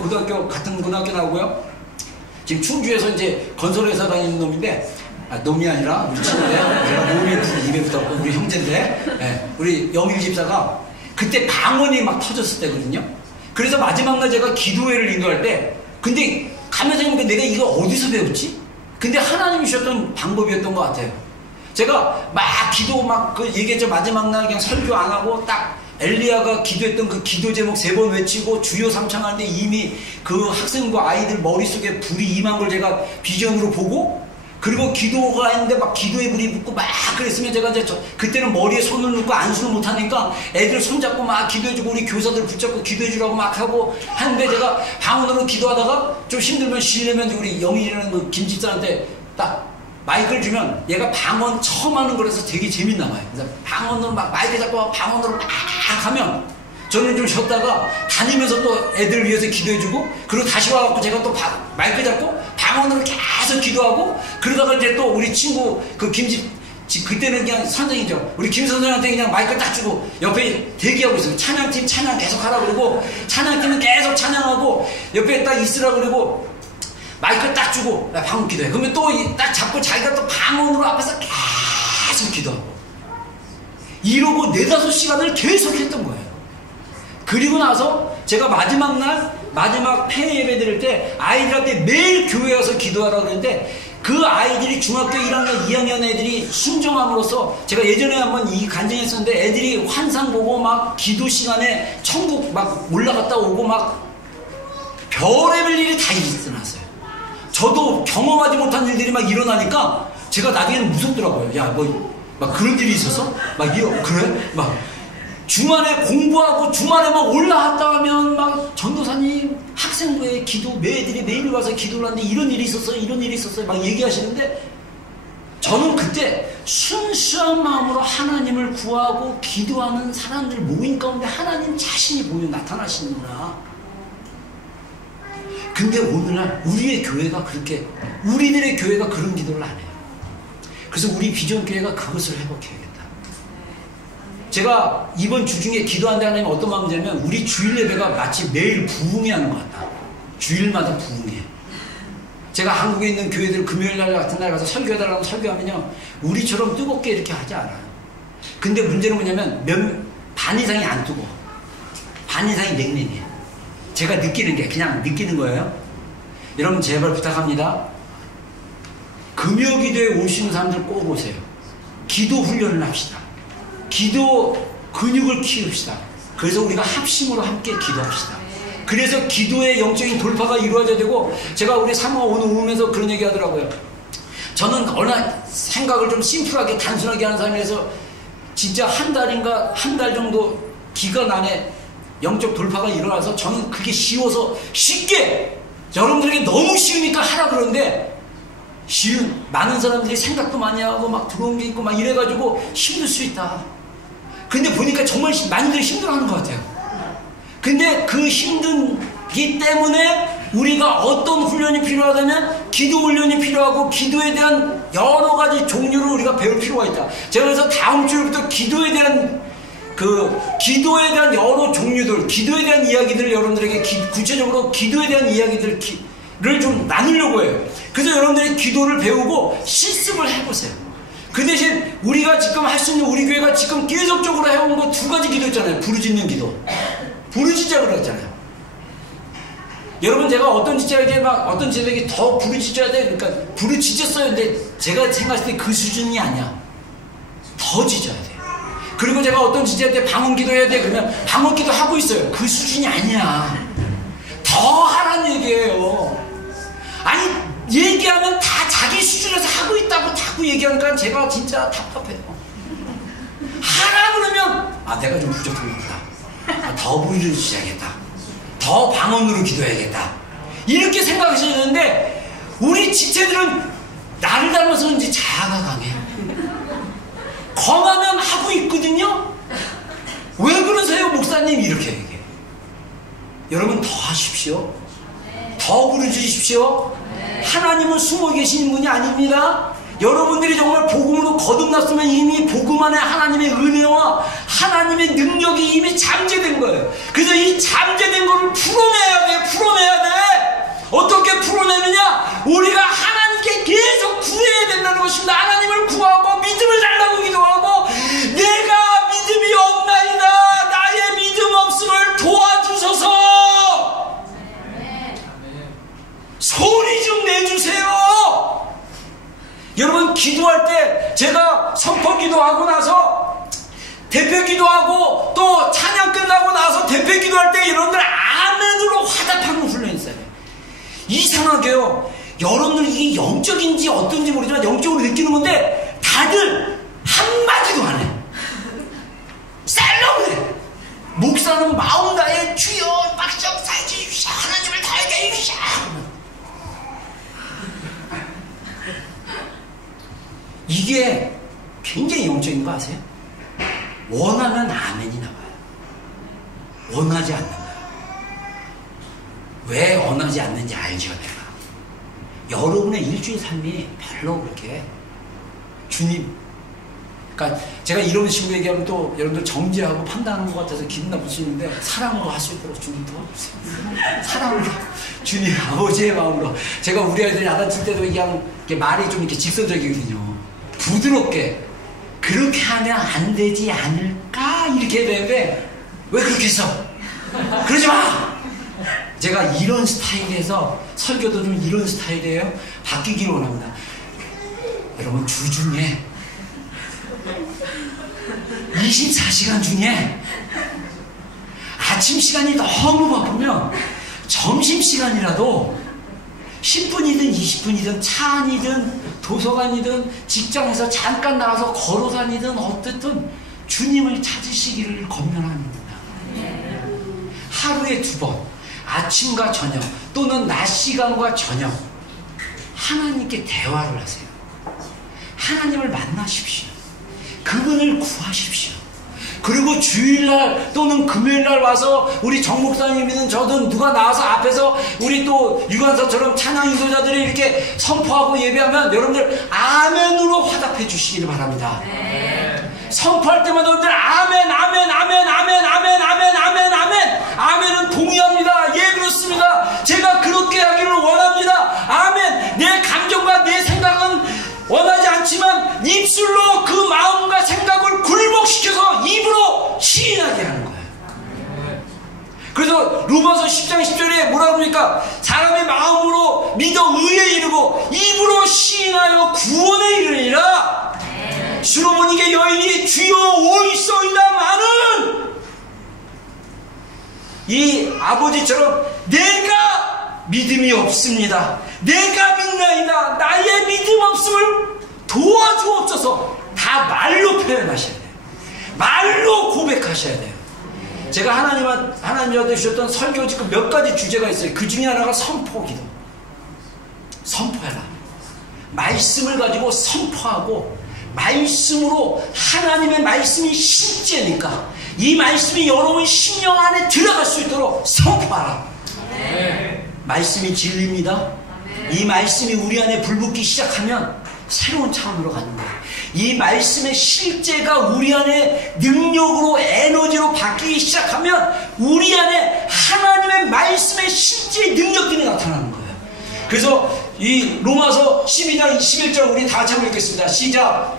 같은 고등학교 나오고요. 지금 충주에서 이제 건설회사 다니는 놈인데, 놈이 아니라 우리 친구인데, 제가 놈이 입에 붙었고, 우리 형제인데, 네, 우리 영일 집사가 그때 방언이 막 터졌을 때거든요. 그래서 마지막 날 제가 기도회를 인도할 때, 근데 가면서 생각해보니까 내가 이거 어디서 배웠지? 근데 하나님이 주셨던 방법이었던 것 같아요. 제가 막 기도 막 그 얘기했죠. 마지막 날 그냥 설교 안 하고 딱 엘리야가 기도했던 그 기도 제목 3번 외치고 주여 삼창하는데 이미 그 학생부 아이들 머릿속에 불이 임한 걸 제가 비전으로 보고, 그리고 기도가 했는데 막 기도에 불이 붙고 막 그랬으면 제가 이제 그때는 머리에 손을 넣고 안수를 못하니까 애들 손잡고 막 기도해주고, 우리 교사들 붙잡고 기도해주라고 막 하고 하는데, 제가 방언으로 기도하다가 좀 힘들면 쉬려면 우리 영희라는 그 김집사한테 딱 마이크를 주면 얘가 방언 처음 하는 거라서 되게 재밌나 봐요. 그래서 방언으로 막 마이크 잡고 방언으로 막 하면 저는 좀 쉬었다가 다니면서 또 애들 위해서 기도해주고, 그리고 다시 와갖고 제가 또 마이크 잡고 방언으로 계속 기도하고, 그러다가 이제 또 우리 친구 그 그때는 그냥 선생이죠. 우리 김 선생한테 그냥 마이크 딱 주고 옆에 대기하고 있어요. 찬양팀 찬양 계속 하라고 그러고, 찬양팀은 계속 찬양하고 옆에 딱 있으라고 그러고, 마이크 딱 주고 방언 기도해. 그러면 또 딱 잡고 자기가 또 방언으로 앞에서 계속 기도하고, 이러고 4-5시간을 계속 했던 거예요. 그리고 나서 제가 마지막 폐 예배 드릴 때 아이들한테 매일 교회 와서 기도하라고 그랬는데, 그 아이들이 중학교 1학년, 2학년 애들이 순종함으로써, 제가 예전에 한번 이 간증했었는데, 애들이 환상 보고 막 기도 시간에 천국 막 올라갔다 오고 막 별의별 일이 다 일어났어요. 저도 경험하지 못한 일들이 막 일어나니까 제가 나중에는 무섭더라고요. 야, 막 그런 일이 있었어? 그래? 막 주말에 공부하고 주말에 막 올라갔다 하면 막 전도사님 학생부에 기도, 애들이 매일 와서 기도를 하는데 이런 일이 있었어요 막 얘기하시는데, 저는 그때 순수한 마음으로 하나님을 구하고 기도하는 사람들 모임 가운데 하나님 자신이 보여 나타나시는구나. 근데 오늘날 우리들의 교회가 그런 기도를 안 해요. 그래서 우리 비전교회가 그것을 회복해야겠다. 제가 이번 주 중에 기도한다 하나님 어떤 마음이냐면, 우리 주일 예배가 마치 매일 부흥회 하는 것 같다. 주일마다 부흥회. 제가 한국에 있는 교회들 금요일 날 같은 날 가서 설교해달라고 설교하면요, 우리처럼 뜨겁게 이렇게 하지 않아요. 근데 문제는 뭐냐면 반 이상이 안 뜨거워. 반 이상이 냉랭해요. 제가 그냥 느끼는 거예요. 여러분 제발 부탁합니다. 금요기도에 오시는 사람들 꼭 오세요. 기도 훈련을 합시다. 기도 근육을 키웁시다. 그래서 우리가 합심으로 함께 기도합시다. 그래서 기도의 영적인 돌파가 이루어져야 되고, 제가 우리 사모가 오늘 오면서 그런 얘기 하더라고요. 저는 워낙 생각을 좀 심플하게 단순하게 하는 사람이라서 진짜 한 달 정도 기간 안에 영적 돌파가 일어나서 저는 그게 쉬워서 쉽게 여러분들에게 너무 쉬우니까 하라 그러는데, 많은 사람들이 생각도 많이 하고 막 들어온 게 있고 막 이래가지고 힘들 수 있다. 근데 보니까 정말 많이들 힘들어하는 것 같아요. 근데 그 힘든기 때문에 우리가 어떤 훈련이 필요하다면 기도 훈련이 필요하고, 기도에 대한 여러 가지 종류를 우리가 배울 필요가 있다. 제가 그래서 다음 주부터 기도에 대한 여러 종류들, 기도에 대한 이야기들을 여러분들에게 구체적으로 기도에 대한 이야기들을 좀 나누려고 해요. 그래서 여러분들이 기도를 배우고 실습을 해보세요. 그 대신 우리가 지금 할 수 있는, 우리 교회가 지금 계속적으로 해온 거 2가지 기도 있잖아요. 부르짖는 기도. 부르짖자 그랬잖아요. 여러분, 제가 어떤 지자에게 더 부르짖어야 돼. 그러니까 부르짖었어요. 근데 제가 생각했을 때 그 수준이 아니야. 더 짖어야 돼. 그리고 제가 어떤 지자한테 방언 기도해야 돼. 그러면 방언 기도 하고 있어요. 그 수준이 아니야. 더 하라는 얘기예요. 아니, 얘기하면 다 자기 수준에서 하고 있다고 자꾸 얘기하니까 제가 진짜 답답해요. 하라 그러면 내가 좀 부족한 거다. 더 부르짖어야겠다. 더 방언으로 기도해야겠다. 이렇게 생각하셔야 되는데, 우리 지체들은 나를 닮아서 그런지 자아가 강해. 검하면 하고 있거든요. 왜 그러세요 목사님? 이렇게 얘기해요. 여러분, 더 하십시오. 더 부르짖으십시오. 하나님은 숨어 계시는 분이 아닙니다. 여러분들이 정말 복음으로 거듭났으면 이미 복음 안에 하나님의 은혜와 하나님의 능력이 이미 잠재된 거예요. 그래서 이 잠재된 거를 풀어내야 돼. 풀어내야 돼. 어떻게 풀어내느냐? 우리가 하나님께 계속 구해야 된다는 것입니다. 하나님을 구하고 믿음을 달라고 기도하고, 내가 믿음이 없나이다. 나의 믿음 없음을 도와주소서. 소리 좀 내주세요. 여러분, 기도할 때 제가 선포 기도하고 나서 대표 기도하고 또 찬양 끝나고 나서 대표 기도할 때 여러분들 아멘으로 화답하는 훈련이 있어요. 이상하게요, 여러분들 이게 영적인지 어떤지 모르지만 영적으로 느끼는 건데 다들 한마디도 안 해. 쌀렁해. 목사는 마음 다해 주여 막상 살지 주시오, 하나님을 다하게 해주시오. 이게 굉장히 영적인 거 아세요? 원하면 아멘이 나와요. 원하지 않는 거예요. 왜 원하지 않는지 알죠, 내가. 여러분의 일주일 삶이 별로 그렇게 주님, 그러니까 제가 이런 식으로 얘기하면 또 여러분들 정죄하고 판단하는 것 같아서 기분 나쁠 수 있는데, 사랑으로 할 수 있도록 주님 도와주세요. 사랑으로, 주님 아버지의 마음으로. 제가 우리 아이들 야단칠 때도 그냥 말이 좀 이렇게 직선적이거든요. 부드럽게 그렇게 하면 안 되지 않을까 이렇게 해야 되는데, 왜 그렇게 했어? 그러지 마. 제가 이런 스타일에서 설교도 좀 이런 스타일이에요. 바뀌기를 원합니다. 여러분, 주 중에 24시간 중에 아침 시간이 너무 바쁘면 점심시간이라도 10분이든 20분이든 차 안이든 도서관이든 직장에서 잠깐 나가서 걸어 다니든 어쨌든 주님을 찾으시기를 권면합니다. 하루에 2번, 아침과 저녁 또는 낮 시간과 저녁 하나님께 대화를 하세요. 하나님을 만나십시오. 그분을 구하십시오. 그리고 주일날 또는 금요일날 와서 우리 정 목사님이든 저든 누가 나와서 앞에서 우리 또 유관서처럼 찬양 인도자들이 이렇게 선포하고 예배하면 여러분들 아멘으로 화답해 주시기를 바랍니다. 선포할 때마다 여러분들 아멘, 아멘, 아멘, 아멘, 아멘, 아멘, 아멘, 아멘. 아멘은 동의합니다. 예, 그렇습니다. 제가 그렇게 하기를 원합니다. 아멘. 내 감정과 내 생각은 원하지 않지만 입술로 그 마음과 생각을 굴복시켜서 입으로 시인하게 하는 거예요. 그래서 로마서 10장 10절에 뭐라 그럽니까? 사람의 마음으로 믿어 의에 이르고 입으로 시인하여 구원에 이르리라. 수로보니게 여인이 주여 오이소이다 마는 이 아버지처럼 내가 믿음이 없습니다. 내가 믿나이다. 나의 믿음 없음을 도와주옵소서. 다 말로 표현하셔야 돼요. 말로 고백하셔야 돼요. 제가 하나님한테 주셨던 설교 지금 몇 가지 주제가 있어요. 그 중에 하나가 선포기도. 선포해라. 말씀을 가지고 선포하고, 말씀으로, 하나님의 말씀이 실제니까 이 말씀이 여러분 심령 안에 들어갈 수 있도록 선포하라. 말씀이 진리입니다. 이 말씀이 우리 안에 불붙기 시작하면 새로운 차원으로 가는 거예요. 이 말씀의 실제가 우리 안에 능력으로, 에너지로 바뀌기 시작하면 우리 안에 하나님의 말씀의 실제의 능력들이 나타나는 거예요. 그래서 이 로마서 12장 11절 우리 다 같이 한번 읽겠습니다. 시작.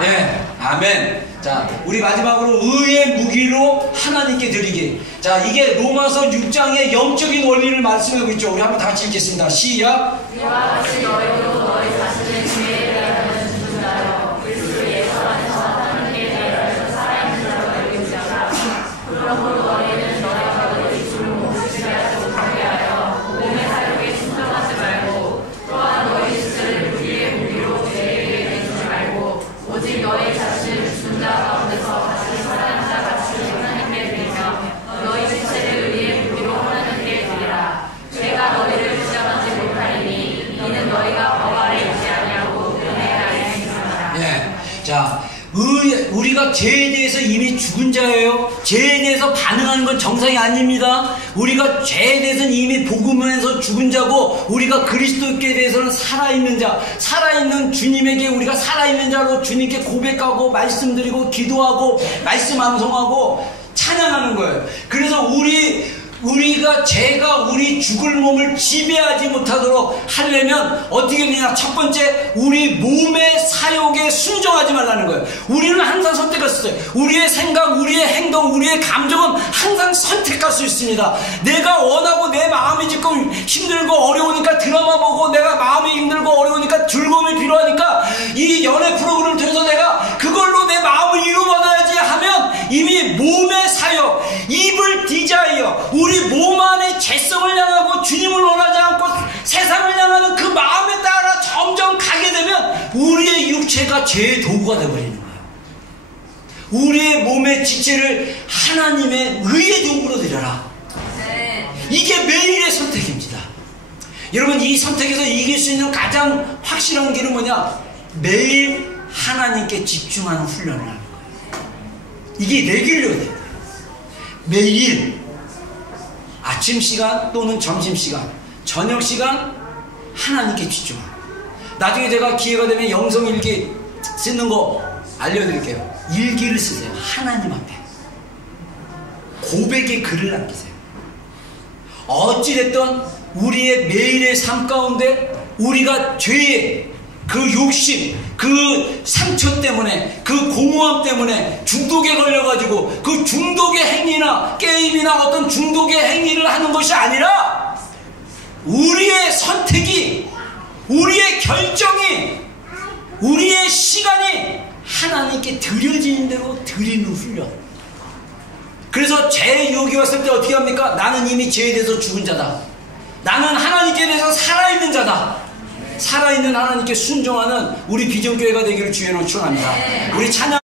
네, 아멘. 자, 우리 마지막으로 의의 무기로 하나님께 드리기. 자, 이게 로마서 6장의 영적인 원리를 말씀하고 있죠. 우리 한번 다 같이 읽겠습니다. 시작. 이와 같이 너희도 너희 자신의 죄에 대하여 죽은 자여 그리스도 예수 안에서 하나님께 대하여 살아있는 자로 여기지어라. 그러므로 너희는 너희가 너희 주를 못지게 하지 못하게 하여 몸의 사욕에 순종하지 말고, 또한 너희 스스로를 우리의 무기로 죄에게 내주지 말고, 오직 너희 자신을 죽은 자 가운데서 다시 살아난 자 같이 하나님께 드리며 너희 신체를 의의 무기로 하나님께 드리라. 죄가 너희를 붙잡지 못하리니 이는 너희가 법 아래 있지 아니하고 은혜 아래 있느니라. 예. 자, 우리가 죄에 대해서 이미 죽은 자예요. 죄에 대해서 반응하는 건 정상이 아닙니다. 우리가 죄에 대해서는 이미 복음에서 죽은 자고, 우리가 그리스도께 대해서는 살아있는 자, 살아있는 주님에게 우리가 살아있는 자로 주님께 고백하고 말씀드리고 기도하고 말씀 암송하고 찬양하는 거예요. 그래서 우리가 죄가 우리 죽을 몸을 지배하지 못하도록 하려면 어떻게 되냐? 첫 번째, 우리 몸의 사욕에 순종하지 말라는 거예요. 우리는 항상 선택할 수 있어요. 우리의 생각, 우리의 행동, 우리의 감정은 항상 선택할 수 있습니다. 내가 원하고 내 마음이 지금 힘들고 어려우니까 드라마 보고, 내가 마음이 힘들고 어려우니까 즐거움이 필요하니까 이 연애 프로그램을 통해서 내가 그걸로 내 마음을 이루어받아야지 하면 이미 몸의 사욕, 입을 디자이어, 우리 몸 안에 죄성을 향하고 주님을 원하지 않고 세상을 향하는 그 마음에 따라 점점 가게 되면 우리의 육체가 죄의 도구가 되어버리는 거예요. 우리의 몸의 지체를 하나님의 의의 도구로 드려라. 이게 매일의 선택입니다. 여러분, 이 선택에서 이길 수 있는 가장 확실한 길은 뭐냐? 매일 하나님께 집중하는 훈련을 하는 거예요. 이게 레귤러야 돼요. 매일 아침 시간 또는 점심 시간, 저녁 시간 하나님께 집중합니다. 나중에 제가 기회가 되면 영성일기 쓰는 거 알려드릴게요. 일기를 쓰세요. 하나님 앞에 고백의 글을 남기세요. 어찌됐든 우리의 매일의 삶 가운데 우리가 죄의 그 욕심, 그 상처 때문에, 그 공허함 때문에 중독에 걸려가지고 그 중독의 행위나 게임이나 어떤 중독의 행위를 하는 것이 아니라 우리의 선택이, 우리의 결정이, 우리의 시간이 하나님께 드려지는 대로 드리는 훈련. 그래서 죄의 유혹이 왔을 때 어떻게 합니까? 나는 이미 죄에 대해서 죽은 자다. 나는 하나님께 대해서 살아있는 자다. 살아있는 하나님께 순종하는 우리 비전교회가 되기를 주의로 축원합니다. 우리 찬양